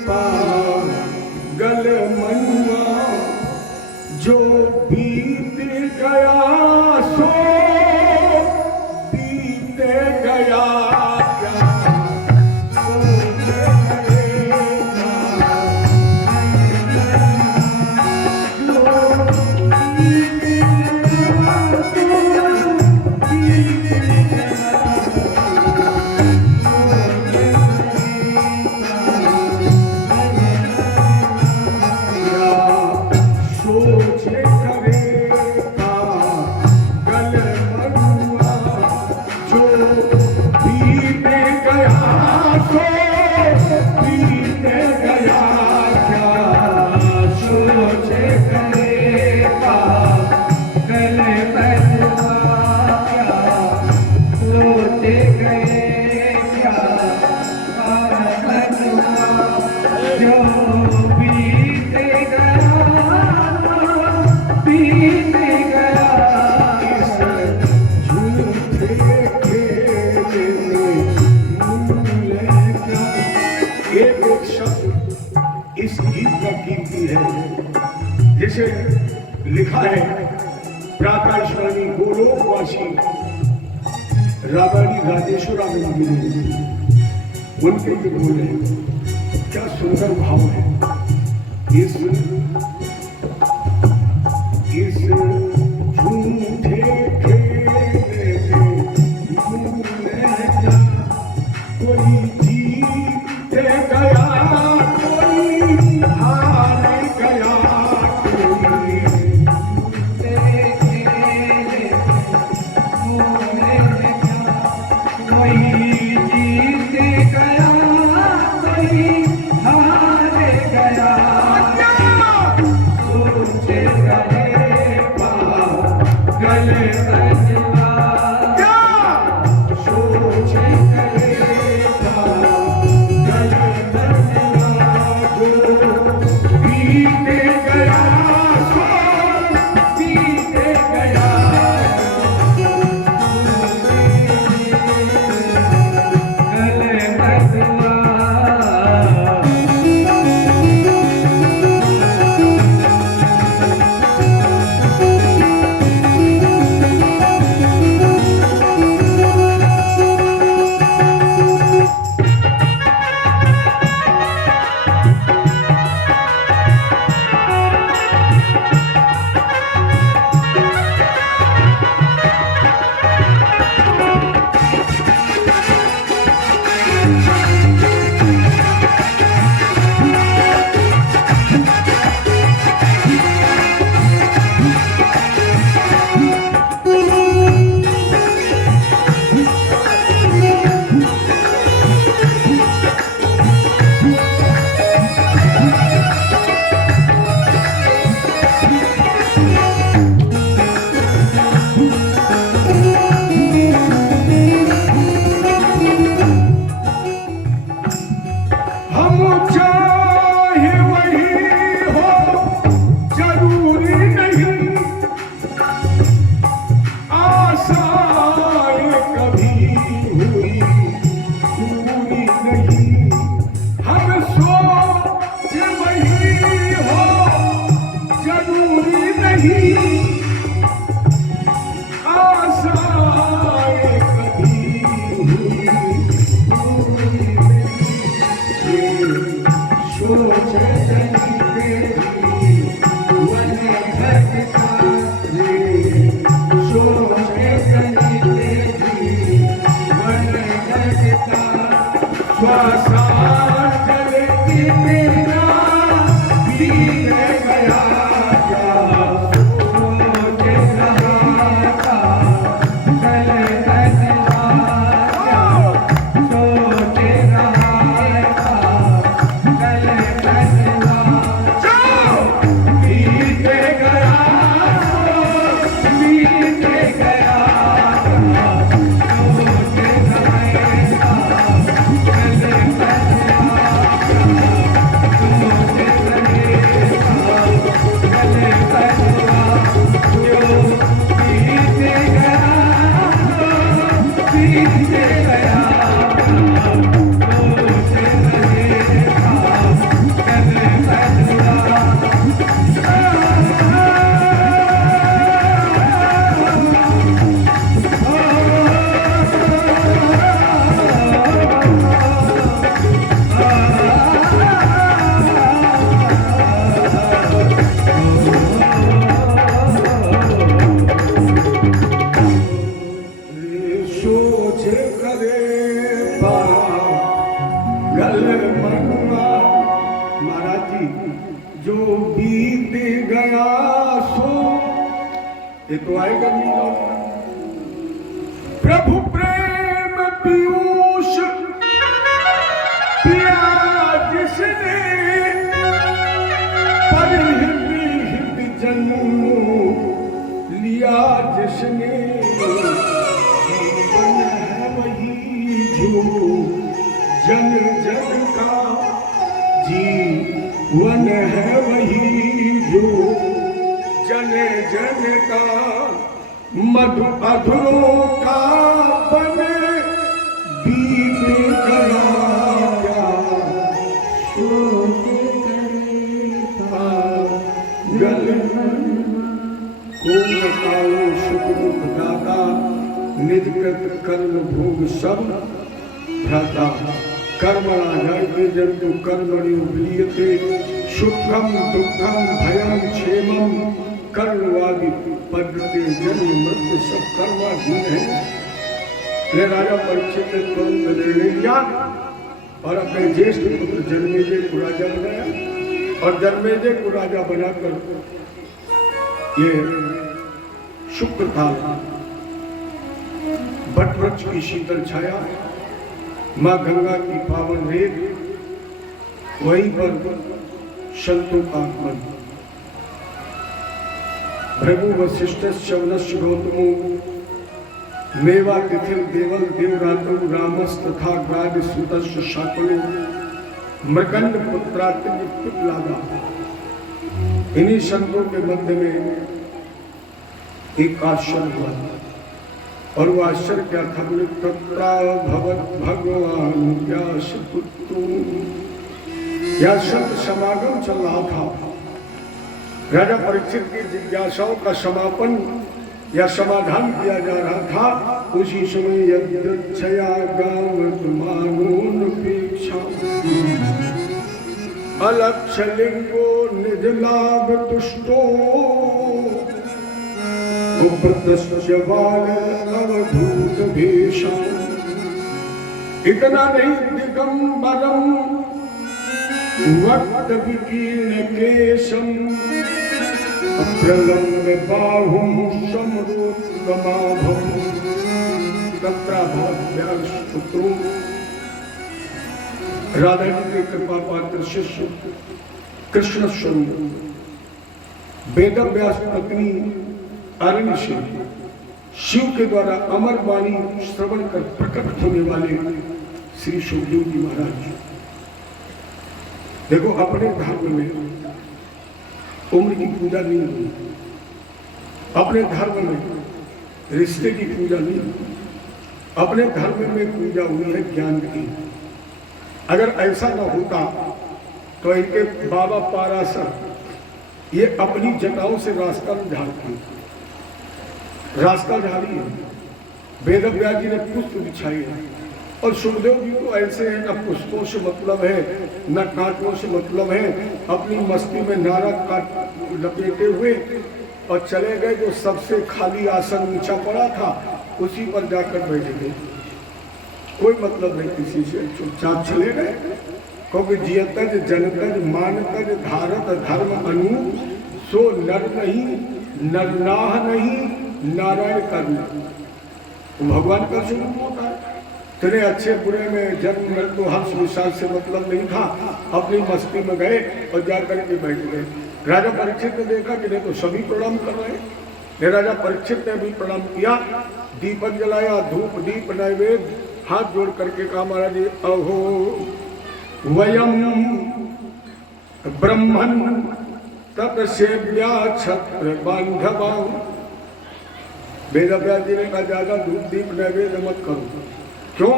पागल मनवा। जो बीत गया सो बीत गया क्या। लिखा है प्रातः स्वामी गोलोकवासी रामानी राजेश्वरानंद जी ने उनके ये बोले, क्या सुंदर भाव है। इस झूठे खेल कोई जीत गया, कोई हार गया, ये तो आएगा नहीं लौट। प्रभु प्रेम पीयूष पिया जिसने पर हृदय जन्म लिया जिसने, जीवन है वही जो जन जन का, जीवन है वही जो जन जन का, मधु अधुरों का बने दीप जलाया, शोक करे पागल कर्म भोग सब भ्राता कर्मणा जायते जन्तु कर्मणि विलीयते सुखम दुखम भयम क्षेमम कर्मवादि पद्धति जन्म मृत्यु सब कर्माधीन है। ले राजा परीक्षित ने तुरंत निर्णय लिया और अपने ज्येष्ठ पुत्र जन्मेजय को राजा बनाया और जन्मेजय को राजा बनाकर ये शुक्र था बट वृक्ष की शीतल छाया मां गंगा की पावन रेत वहीं पर संतों का आगमन भृगु वशिष्ठ शवनश गौतमो मेवा तिथिर देवल देवरातो रामस तथा गाद सुतश शाकलो मृगंड पुत्रात्म पिपलादा। इन्हीं संतों के मध्य में एक आश्चर्य हुआ और वो आश्चर्य क्या था? बोले तत्रा भगवत भगवान व्यासपुत्र। यह संत समागम चल रहा था। राजा परीक्षित की जिज्ञासाओं का समापन या समाधान किया जा रहा था। उसी समय यज्ञया गावत मानोपेक्षा अलक्षलिंगो निज लाभ तुष्टो अवधूत भेषा। इतना नहीं दिगंबरम वक्त विकीर्ण केशम प्रलंब बाहुम समरोत्तमाभम तत्रा भवद्भ्यास्तुतो। राधा जी के कृपा पात्र शिष्य कृष्ण स्वरूप वेदव्यास पत्नी अरण्य से शिव के द्वारा अमर वाणी श्रवण कर प्रकट होने वाले श्री सुखदेव जी महाराज। देखो अपने धर्म में उम्र की पूजा नहीं हुई, अपने धर्म में रिश्ते की पूजा नहीं हुई, अपने धर्म में पूजा हुई है ज्ञान की। अगर ऐसा न होता तो इनके बाबा पारासर ये अपनी जटाओं से रास्ता में झाड़ते, रास्ता झाड़ी है। वेदव्यास जी ने पुष्प बिछाई है और सुखदेव जी तो ऐसे हैं, न पुष्पों से मतलब है न कांटों से मतलब है। अपनी मस्ती में नारा काट लपेटे हुए और चले गए। जो सबसे खाली आसन ऊंचा पड़ा था उसी पर जाकर बैठ गए। कोई मतलब नहीं किसी से, चुपचाप चले गए। क्योंकि जियतज जनतज मानतज धारत धर्म अनु सो नर नहीं नरनाह नहीं नारायण करना। तो भगवान का स्वरूप होता है। तेरे अच्छे बुरे में जन्म मृत्यु हर्ष विषाद से मतलब नहीं था। अपनी मस्ती में गए और जाकर के बैठ गए। राजा परीक्षित ने देखा कि देखो सभी प्रणाम कर रहे हैं। राजा परीक्षित ने भी प्रणाम किया, दीपक जलाया, धूप दीप नैवेद्य हाथ जोड़ करके कहा महाराज अहो वयम ब्रह्मन् तत्सेव्या छत्र बांधवा। वेदव्यास जी ने कहा ज्यादा धूप दीप नैवेद्य मत करो। क्यों?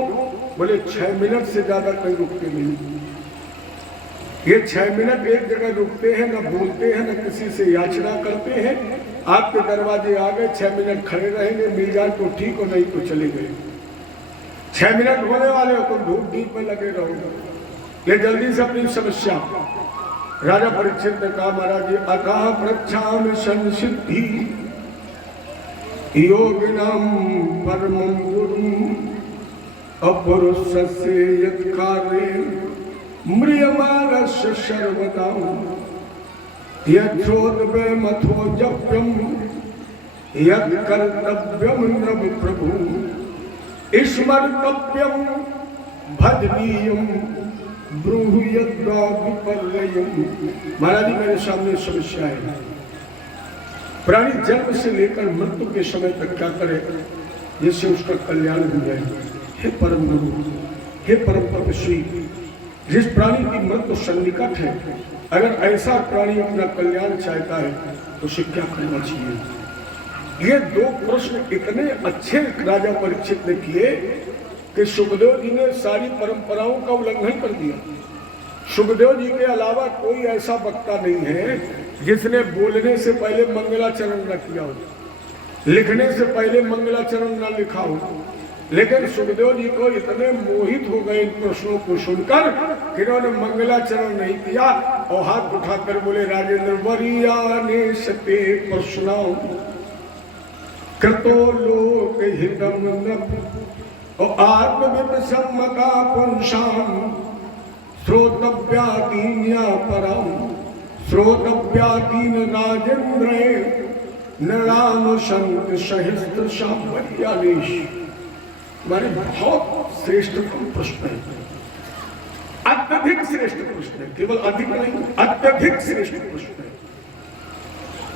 बोले 6 मिनट से ज्यादा कहीं रुकते नहीं। ये 6 मिनट एक जगह रुकते हैं, न बोलते हैं, न किसी से याचना करते हैं। आपके दरवाजे आ गए, 6 मिनट खड़े रहेंगे, मिल जाए तो ठीक हो, नहीं तो चले गए। 6 मिनट होने वाले हो तुम धूप दीप में लगे रहोगे। ये जल्दी से अपनी समस्या। राजा परीक्षित ने कहा महाराज जी अतः प्रच्छाम संसिद्धि योगिनाम परमं गुरुं अपरुषस्य यत् कार्ये म्रियमाणस्य सर्वदा यथोद्वयमथो जप्यं यत् कर्तव्यं नव प्रभु स्मर्तव्यं भजनीयं ब्रूहि यद्वा विपर्ययम्। महाराज जी मेरे सामने समस्या है। प्राणी जन्म से लेकर मृत्यु के समय तक क्या करे जिससे उसका कल्याण हो जाए। हे परम गुरु, हे परम तपस्वी, जिस प्राणी की मृत्यु सन्निकट है, अगर ऐसा प्राणी अपना कल्याण चाहता है तो उसे क्या करना चाहिए? ये 2 प्रश्न इतने अच्छे राजा परीक्षित ने किए कि सुखदेव जी ने सारी परंपराओं का उल्लंघन कर दिया। सुखदेव जी के अलावा कोई ऐसा वक्ता नहीं है जिसने बोलने से पहले मंगलाचरण न किया हो, लिखने से पहले मंगलाचरण न लिखा हो, लेकिन सुखदेव जी को इतने मोहित हो गए इन प्रश्नों को सुनकर कि उन्होंने मंगलाचरण नहीं किया और हाथ उठाकर बोले राजेंद्र वरियाने सते प्रश्न कृतो लोक हितम और आत्मविद सम्मता पुंसाम श्रोतव्यादीन्या परम श्रोतव्यादीन राजेंद्र नराम संत सहस्त्र शामलियालेश। हमारे बहुत श्रेष्ठतम प्रश्न है, अत्यधिक श्रेष्ठ प्रश्न है, केवल अधिक नहीं अत्यधिक श्रेष्ठ प्रश्न है।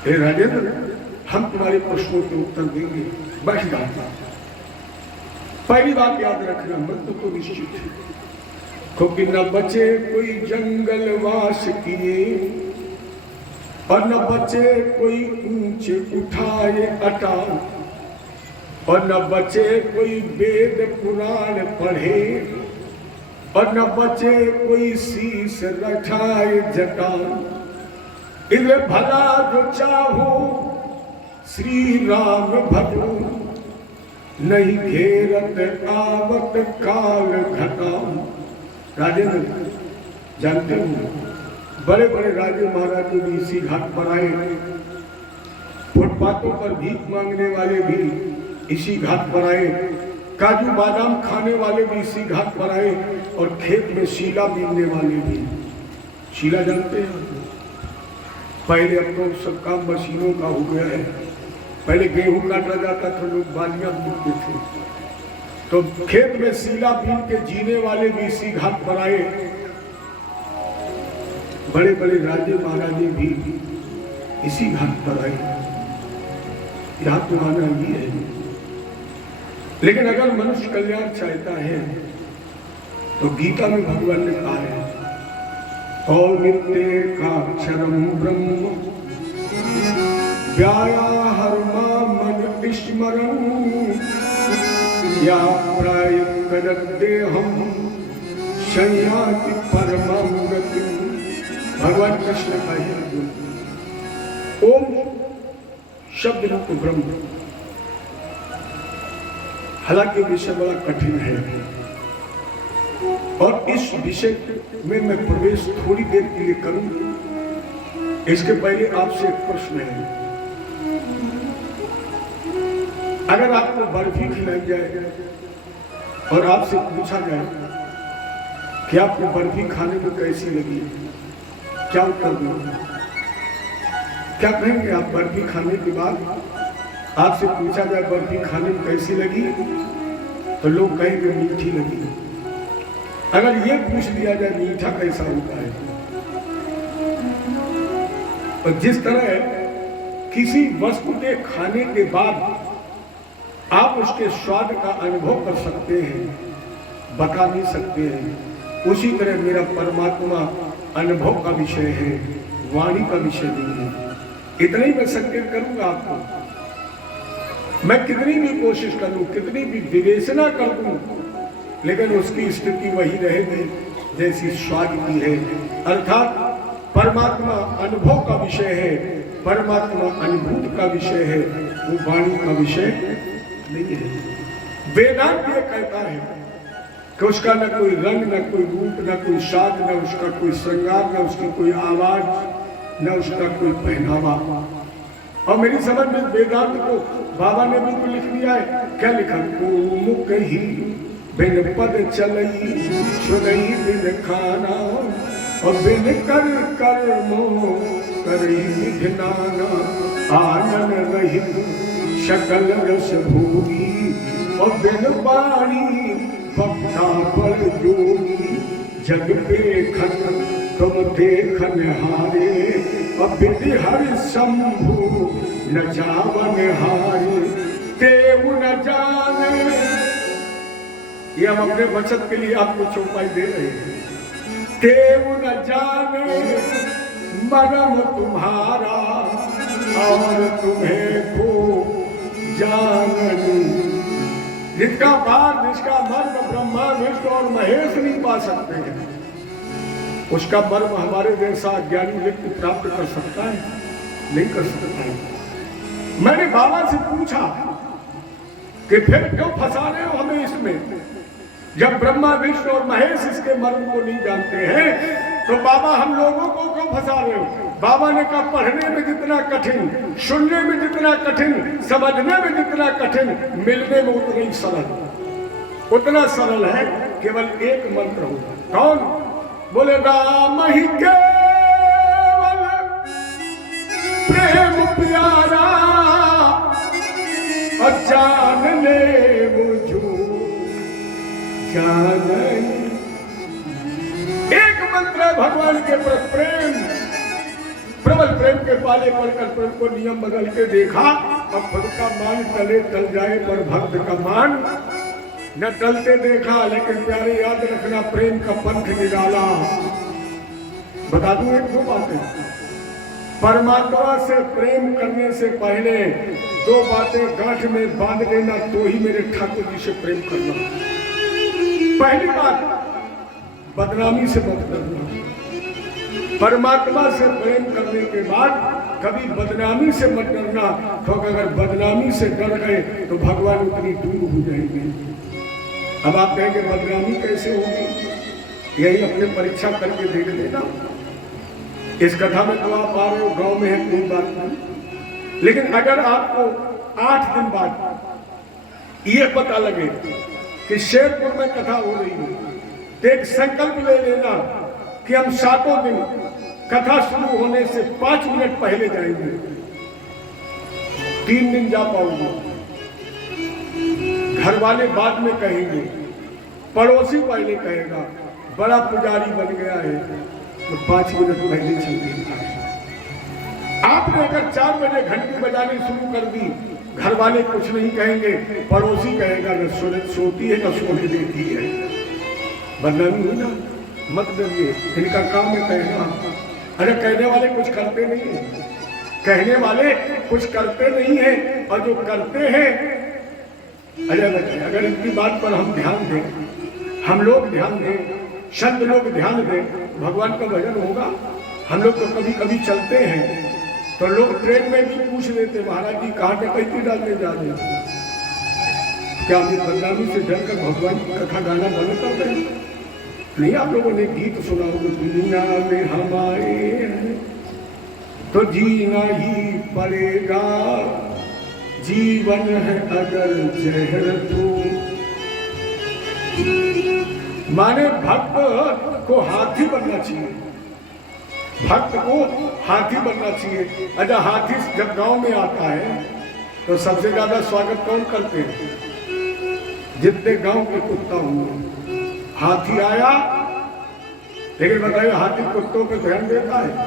हे राजेंद्र, हम तुम्हारे प्रश्नों के उत्तर देंगे। बैठ जाता। पहली बात याद रखना, मृत्यु तो निश्चित है, क्योंकि न बचे कोई जंगल वास किए और न बचे कोई ऊंचे उठाए अटाओ और न बचे कोई वेद पुराण पढ़े और न बचे कोई शीश रखाए जटाओ। इन्हें भला जो चाहो श्री राम भजो नहीं घेरत आवत काल घटाओ। राजेंद्र जानते हो, बड़े बड़े राजे महाराजे भी इसी घाट पर आए, फुटपाथों पर भीख मांगने वाले भी इसी घाट पर आए, काजू बादाम खाने वाले भी इसी घाट पर आए और खेत में शीला बीनने वाले भी। शीला जानते हैं? पहले अब तो सब काम मशीनों का हो गया है। पहले गेहूं काटा जाता था, लोग बालियां बीनते थे, तो खेत में शीला बीन के जीने वाले भी इसी घाट पर आए। बड़े बड़े राजे महाराजे भी इसी घाट पर आए। यहाँ तो आना ही है। लेकिन अगर मनुष्य कल्याण चाहता है तो गीता में भगवान ने कहा है और नित्य का क्षरम ब्रह्म व्यायाहर्मा मन स्मरण या प्राय करते हम संयाति परमां गति। भगवान कृष्ण का ही ओम शब्द रूप ब्रह्म। हालांकि विषय बड़ा कठिन है और इस विषय में मैं प्रवेश थोड़ी देर के लिए करूंगा। इसके पहले आपसे एक प्रश्न है, अगर आपको बर्फी खिलाई जाए और आपसे पूछा जाए कि आपको बर्फी खाने में कैसी लगी, क्या उत्तर देंगे? क्या कहेंगे आप? बर्फी खाने के बाद आपसे पूछा जाए बर्फी खाने में कैसी लगी, तो लोग कहेंगे मीठी लगी। अगर ये पूछ लिया जाए मीठा कैसा होता है, और जिस तरह किसी वस्तु के खाने के बाद आप उसके स्वाद का अनुभव कर सकते हैं, बता नहीं सकते हैं, उसी तरह मेरा परमात्मा अनुभव का विषय है, वाणी का विषय नहीं है। इतना ही मैं संकेत करूंगा आपको। मैं कितनी भी कोशिश कर लूं, कितनी भी विवेचना कर दूं, लेकिन उसकी स्थिति वही रहेगी जैसी स्वाद की है। अर्थात परमात्मा अनुभव का विषय है, परमात्मा अनुभूत का विषय है, वो वाणी का विषय नहीं है। वेदांत ये कहता है कि उसका न कोई रंग, न कोई रूप, न कोई स्वाद, न उसका कोई श्रृंगार, न उसकी कोई आवाज, न उसका कोई पहनावा। और मेरी समझ में वेदांत को बाबा ने भी तो लिख दिया है। क्या लिखा? मुख ही बिन पद चलई सुनई बिन खाना और बिन कर कर्मो करई निधनाना आनन रहित शकल रस भोगी और बिन वाणी भक्ता पर जोगी जग पे खत तुम देखन हारे और विधि हर शंभु न जावन हारे देव न जाने। ये हम अपने बचत के लिए आपको चौपाई दे रहे हैं। देव न जाने मरम तुम्हारा और तुम्हें को जानू। जिसका पार, जिसका मर्म ब्रह्मा विष्णु और महेश नहीं पा सकते हैं, उसका मर्म हमारे जैसा ज्ञानी व्यक्ति प्राप्त कर सकता है? नहीं कर सकता है। मैंने बाबा से पूछा कि फिर क्यों फंसा रहे हो हमें इसमें, जब ब्रह्मा विष्णु और महेश इसके मर्म को नहीं जानते हैं तो बाबा हम लोगों को क्यों फंसा रहे हो। बाबा ने कहा पढ़ने में जितना कठिन, सुनने में जितना कठिन, समझने में जितना कठिन, मिलने में उतना ही सरल, उतना सरल है। केवल एक मंत्र हो, कौन? बोले राम ही केवल प्रेम प्यारा और जान ले मुझो जान। एक मंत्र है भगवान के प्रति प्रेम, प्रबल प्रेम के पाले पड़कर प्रेम को नियम बदल के देखा। अब भक्त का मान टले टल जाए पर भक्त का मान न टलते देखा। लेकिन प्यारे याद रखना प्रेम का पंथ निराला। बता दूं एक दो बातें, परमात्मा से प्रेम करने से पहले दो बातें गांठ में बांध लेना, तो ही मेरे ठाकुर जी से प्रेम करना। पहली बात, बदनामी से मत डरना। परमात्मा से प्रेम करने के बाद कभी बदनामी से मत डरना, क्योंकि अगर बदनामी से डर गए तो भगवान उतनी दूर हो जाएंगे। अब आप कहेंगे बदनामी कैसे होगी, यही अपने परीक्षा करके देख लेना। इस कथा में तो आप आ रहे हो, गांव में है कोई बात नहीं, लेकिन अगर आपको 8 दिन बाद ये पता लगे कि शेरपुर में कथा हो रही है, तो एक संकल्प ले लेना कि हम 7 दिन कथा शुरू होने से 5 मिनट पहले जाएंगे। 3 दिन जा पाओगे, घर वाले बाद में कहेंगे, पड़ोसी पहले कहेगा, बड़ा पुजारी बन गया है तो 5 मिनट पहले चल देगा। आपने अगर 4 बजे घंटी बजानी शुरू कर दी, घर वाले कुछ नहीं कहेंगे, पड़ोसी कहेगा न सोती है न सोने देती है। बदनामी हुई ना, मत डरिए, इनका काम है कहना। अरे कहने वाले कुछ करते नहीं है, कहने वाले कुछ करते नहीं है, और जो करते हैं, अगर इनकी बात पर हम ध्यान दें, हम लोग ध्यान दें, संत लोग ध्यान दें, भगवान का भजन होगा। हम लोग तो कभी कभी चलते हैं तो लोग ट्रेन में भी पूछ लेते, महाराज जी कहाँ डकैती डालने जा रहे हैं, क्या हम बदनामी से डरकर भगवान की कथा गाना बंद कर दें? नहीं, आप लोगों ने गीत सुना होगा, दुनिया में हमारे तो जीना ही पड़ेगा, जीवन है अगर जहर तो। माने भक्त को हाथी बनना चाहिए, भक्त को हाथी बनना चाहिए। अच्छा, हाथी जब गांव में आता है तो सबसे ज्यादा स्वागत कौन करते हैं? जितने गांव के कुत्ता हुए। हाथी आया, लेकिन बताइए हाथी कुत्तों पे ध्यान देता है?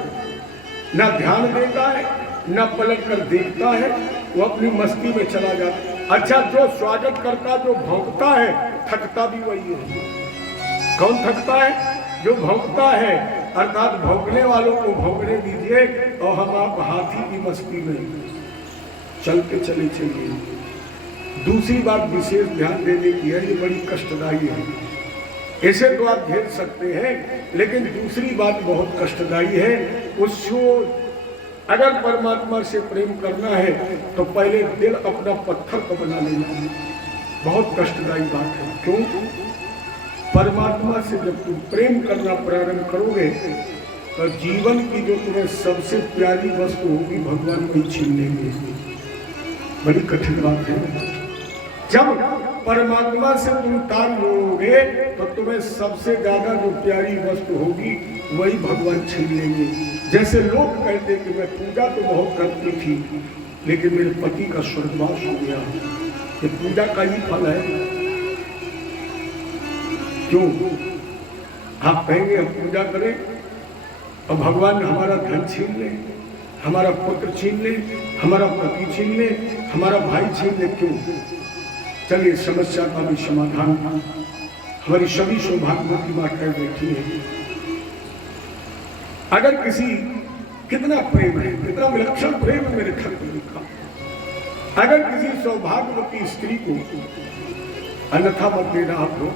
ना ध्यान देता है, ना पलट कर देखता है, वो अपनी मस्ती में चला जाता है। अच्छा, जो स्वागत करता, जो भौंकता है, थकता भी वही है। कौन थकता है? जो भौंकता है, अर्थात भौंकने वालों को भौंकने दीजिए, और हम आप हाथी की मस्ती में चलते चले चलिए। दूसरी बात विशेष ध्यान देने की है, ये बड़ी कष्टदायी है, इसे तो आप झेल सकते हैं, लेकिन दूसरी बात बहुत कष्टदायी है। उसको अगर परमात्मा से प्रेम करना है तो पहले दिल अपना पत्थर को बना लेना, बहुत कष्टदायी बात है। क्यों? परमात्मा से जब तुम प्रेम करना प्रारंभ करोगे तो जीवन की जो तुम्हें सबसे प्यारी वस्तु होगी, भगवान को छीन लेंगे। बड़ी कठिन बात है। जब परमात्मा से तुम ताल लोगे तो तुम्हें सबसे ज्यादा जो प्यारी वस्तु होगी वही भगवान छीन लेंगे। जैसे लोग कहते कि मैं पूजा तो बहुत करती थी, लेकिन मेरे पति का स्वर्गवास हो गया, ये पूजा का ही फल है। क्यों? आप कहेंगे हम पूजा करें और भगवान हमारा धन छीन ले, हमारा पुत्र छीन ले, हमारा पति छीन ले, हमारा भाई छीन ले। क्यों? चलिए, समस्या का भी समाधान हमारी सभी सौभाग्यवती माताएं बैठी है। अगर किसी, कितना प्रेम है, कितना विलक्षण प्रेम है मेरे ठाकुर का। अगर किसी सौभाग्यवती स्त्री को, अन्यथा मत देना आप लोग,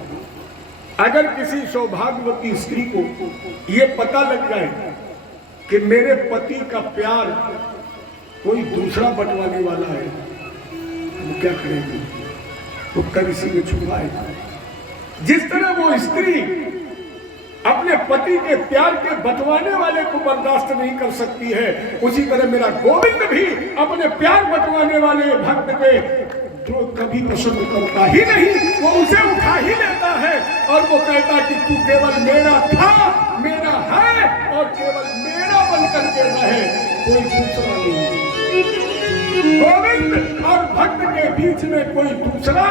अगर किसी सौभाग्यवती स्त्री को ये पता लग जाए कि मेरे पति का प्यार कोई दूसरा बंटवाने वाला है, वो क्या करेगी? उत्तर इसी में छुपा है। जिस तरह वो स्त्री अपने पति के प्यार के बंटवाने वाले को बर्दाश्त नहीं कर सकती है, उसी तरह मेरा गोविंद भी अपने प्यार बंटवाने वाले भक्त के जो कभी पसंद करता ही नहीं, वो उसे उठा ही लेता है और वो कहता कि तू केवल मेरा था, मेरा है और केवल मेरा बन करके रहे, कोई दूसरा नहीं। गोविंद और भक्त के बीच में कोई दूसरा,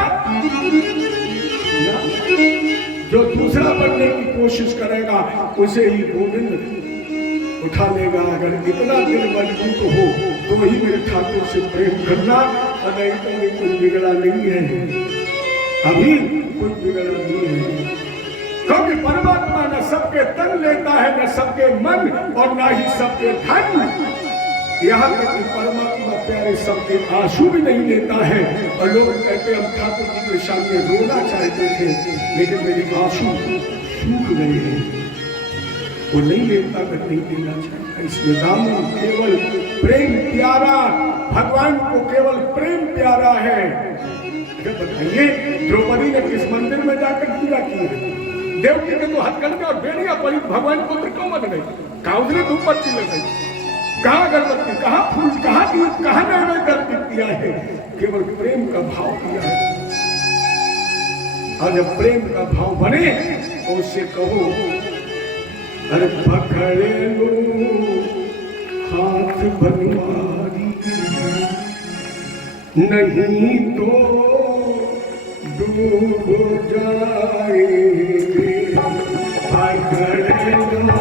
जो दूसरा बनने की कोशिश करेगा उसे ही गोविंद उठा लेगा। अगर इतना दिल मजबूत हो तो ही मेरे ठाकुर से प्रेम करना, और नहीं तो भी कोई बिगड़ा नहीं है, अभी कोई बिगड़ा नहीं है। क्योंकि परमात्मा न सबके तन लेता है, न सबके मन और न ही सबके धन। यहाँ तक कि परमात्मा प्यारे सबके आंसू भी नहीं लेता है। और लोग कहते हम ठाकुर जी के सामने रोना चाहते थे, लेकिन मेरे आंसू सूख गए हैं, वो नहीं लेता, मैं नहीं लेना चाहता। इसलिए राम केवल प्रेम प्यारा, भगवान को केवल प्रेम प्यारा है। बताइए द्रौपदी ने किस मंदिर में जाकर पूजा की है? देवकी के तो हथकंडे और बेड़ियां पड़ी, भगवान पुत्र क्यों बन गई? कहा उसने धूप बत्ती ले गई, कहाँ अगरबत्ती, कहाँ फूल, कहाँ दीप, कहाँ नैवेद्य अर्पित किया है? केवल प्रेम का भाव किया है। और जब प्रेम का भाव बने तो उससे कहो, अरे पकड़े लो हाथ बनवारी, नहीं तो डूब जाएंगे। पकड़े लो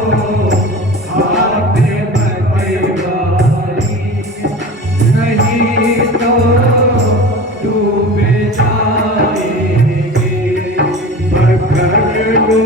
हाथ बनवारी, नहीं तो डूब जाएंगे। पकड़ लो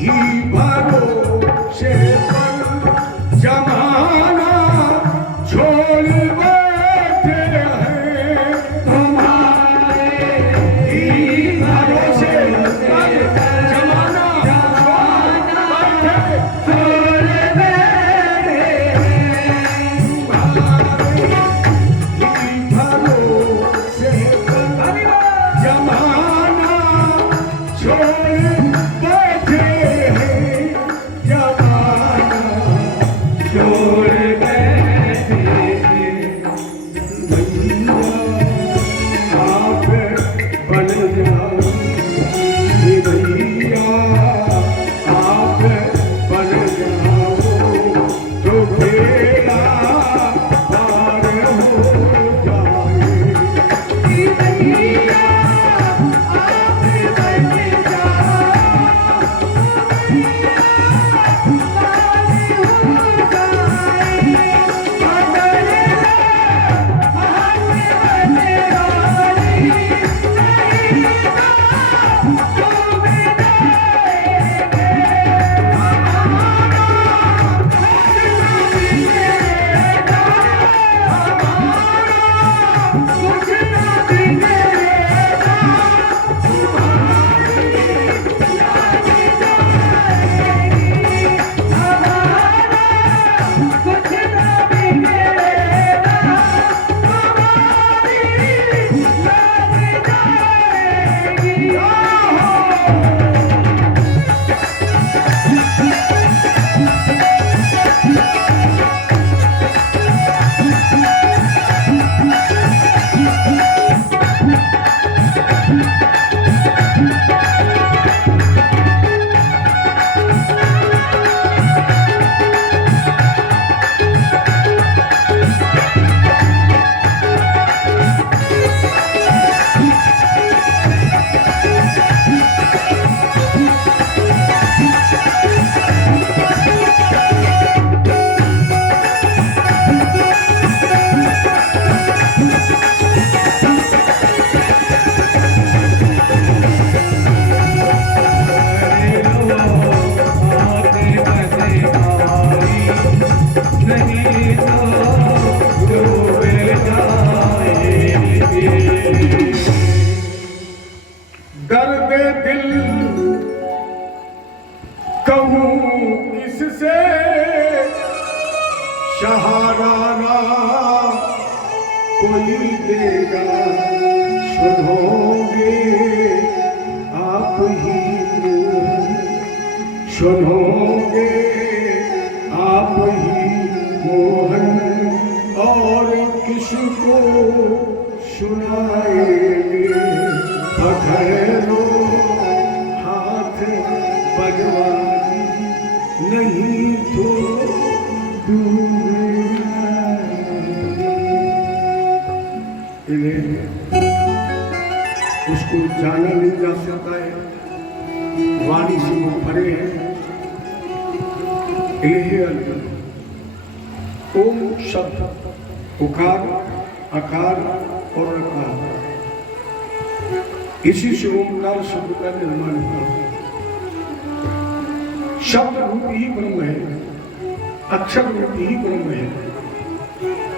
ही भरोसे पर जमाना छोड़ बैठे हैं तुम्हारे ही भरोसे पर जमाना छोड़ बैठे ही भरोसे पर जमाना छोड़ बैठे हैं जमाना छोड़ बैठे हैं आप बन जाओ भैया आप बन जाओ तो बेड़ा पार हो जाए भैया आप बन दर्द दिल कहूँ किससे सहारा कोई देगा सुनोगे आप ही सुनोगे आप ही मोहन और किसको सुनाएंगे पकड़ो हाथ बजवानी नहीं तो उसको जाना नहीं जा सकता है, वाणी से वो परे है। ओम शब्द उकार अकार और अकार, इसी से ओमकार शब्द का निर्माण हुआ। शब्द रूप ही ब्रह्म है, अक्षर रूप ही ब्रह्म है,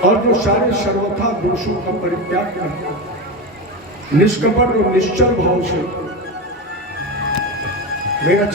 और जो सारे सर्वथा दोषों का परित्याग करता निष्कपट और निश्चल भाव से मेरा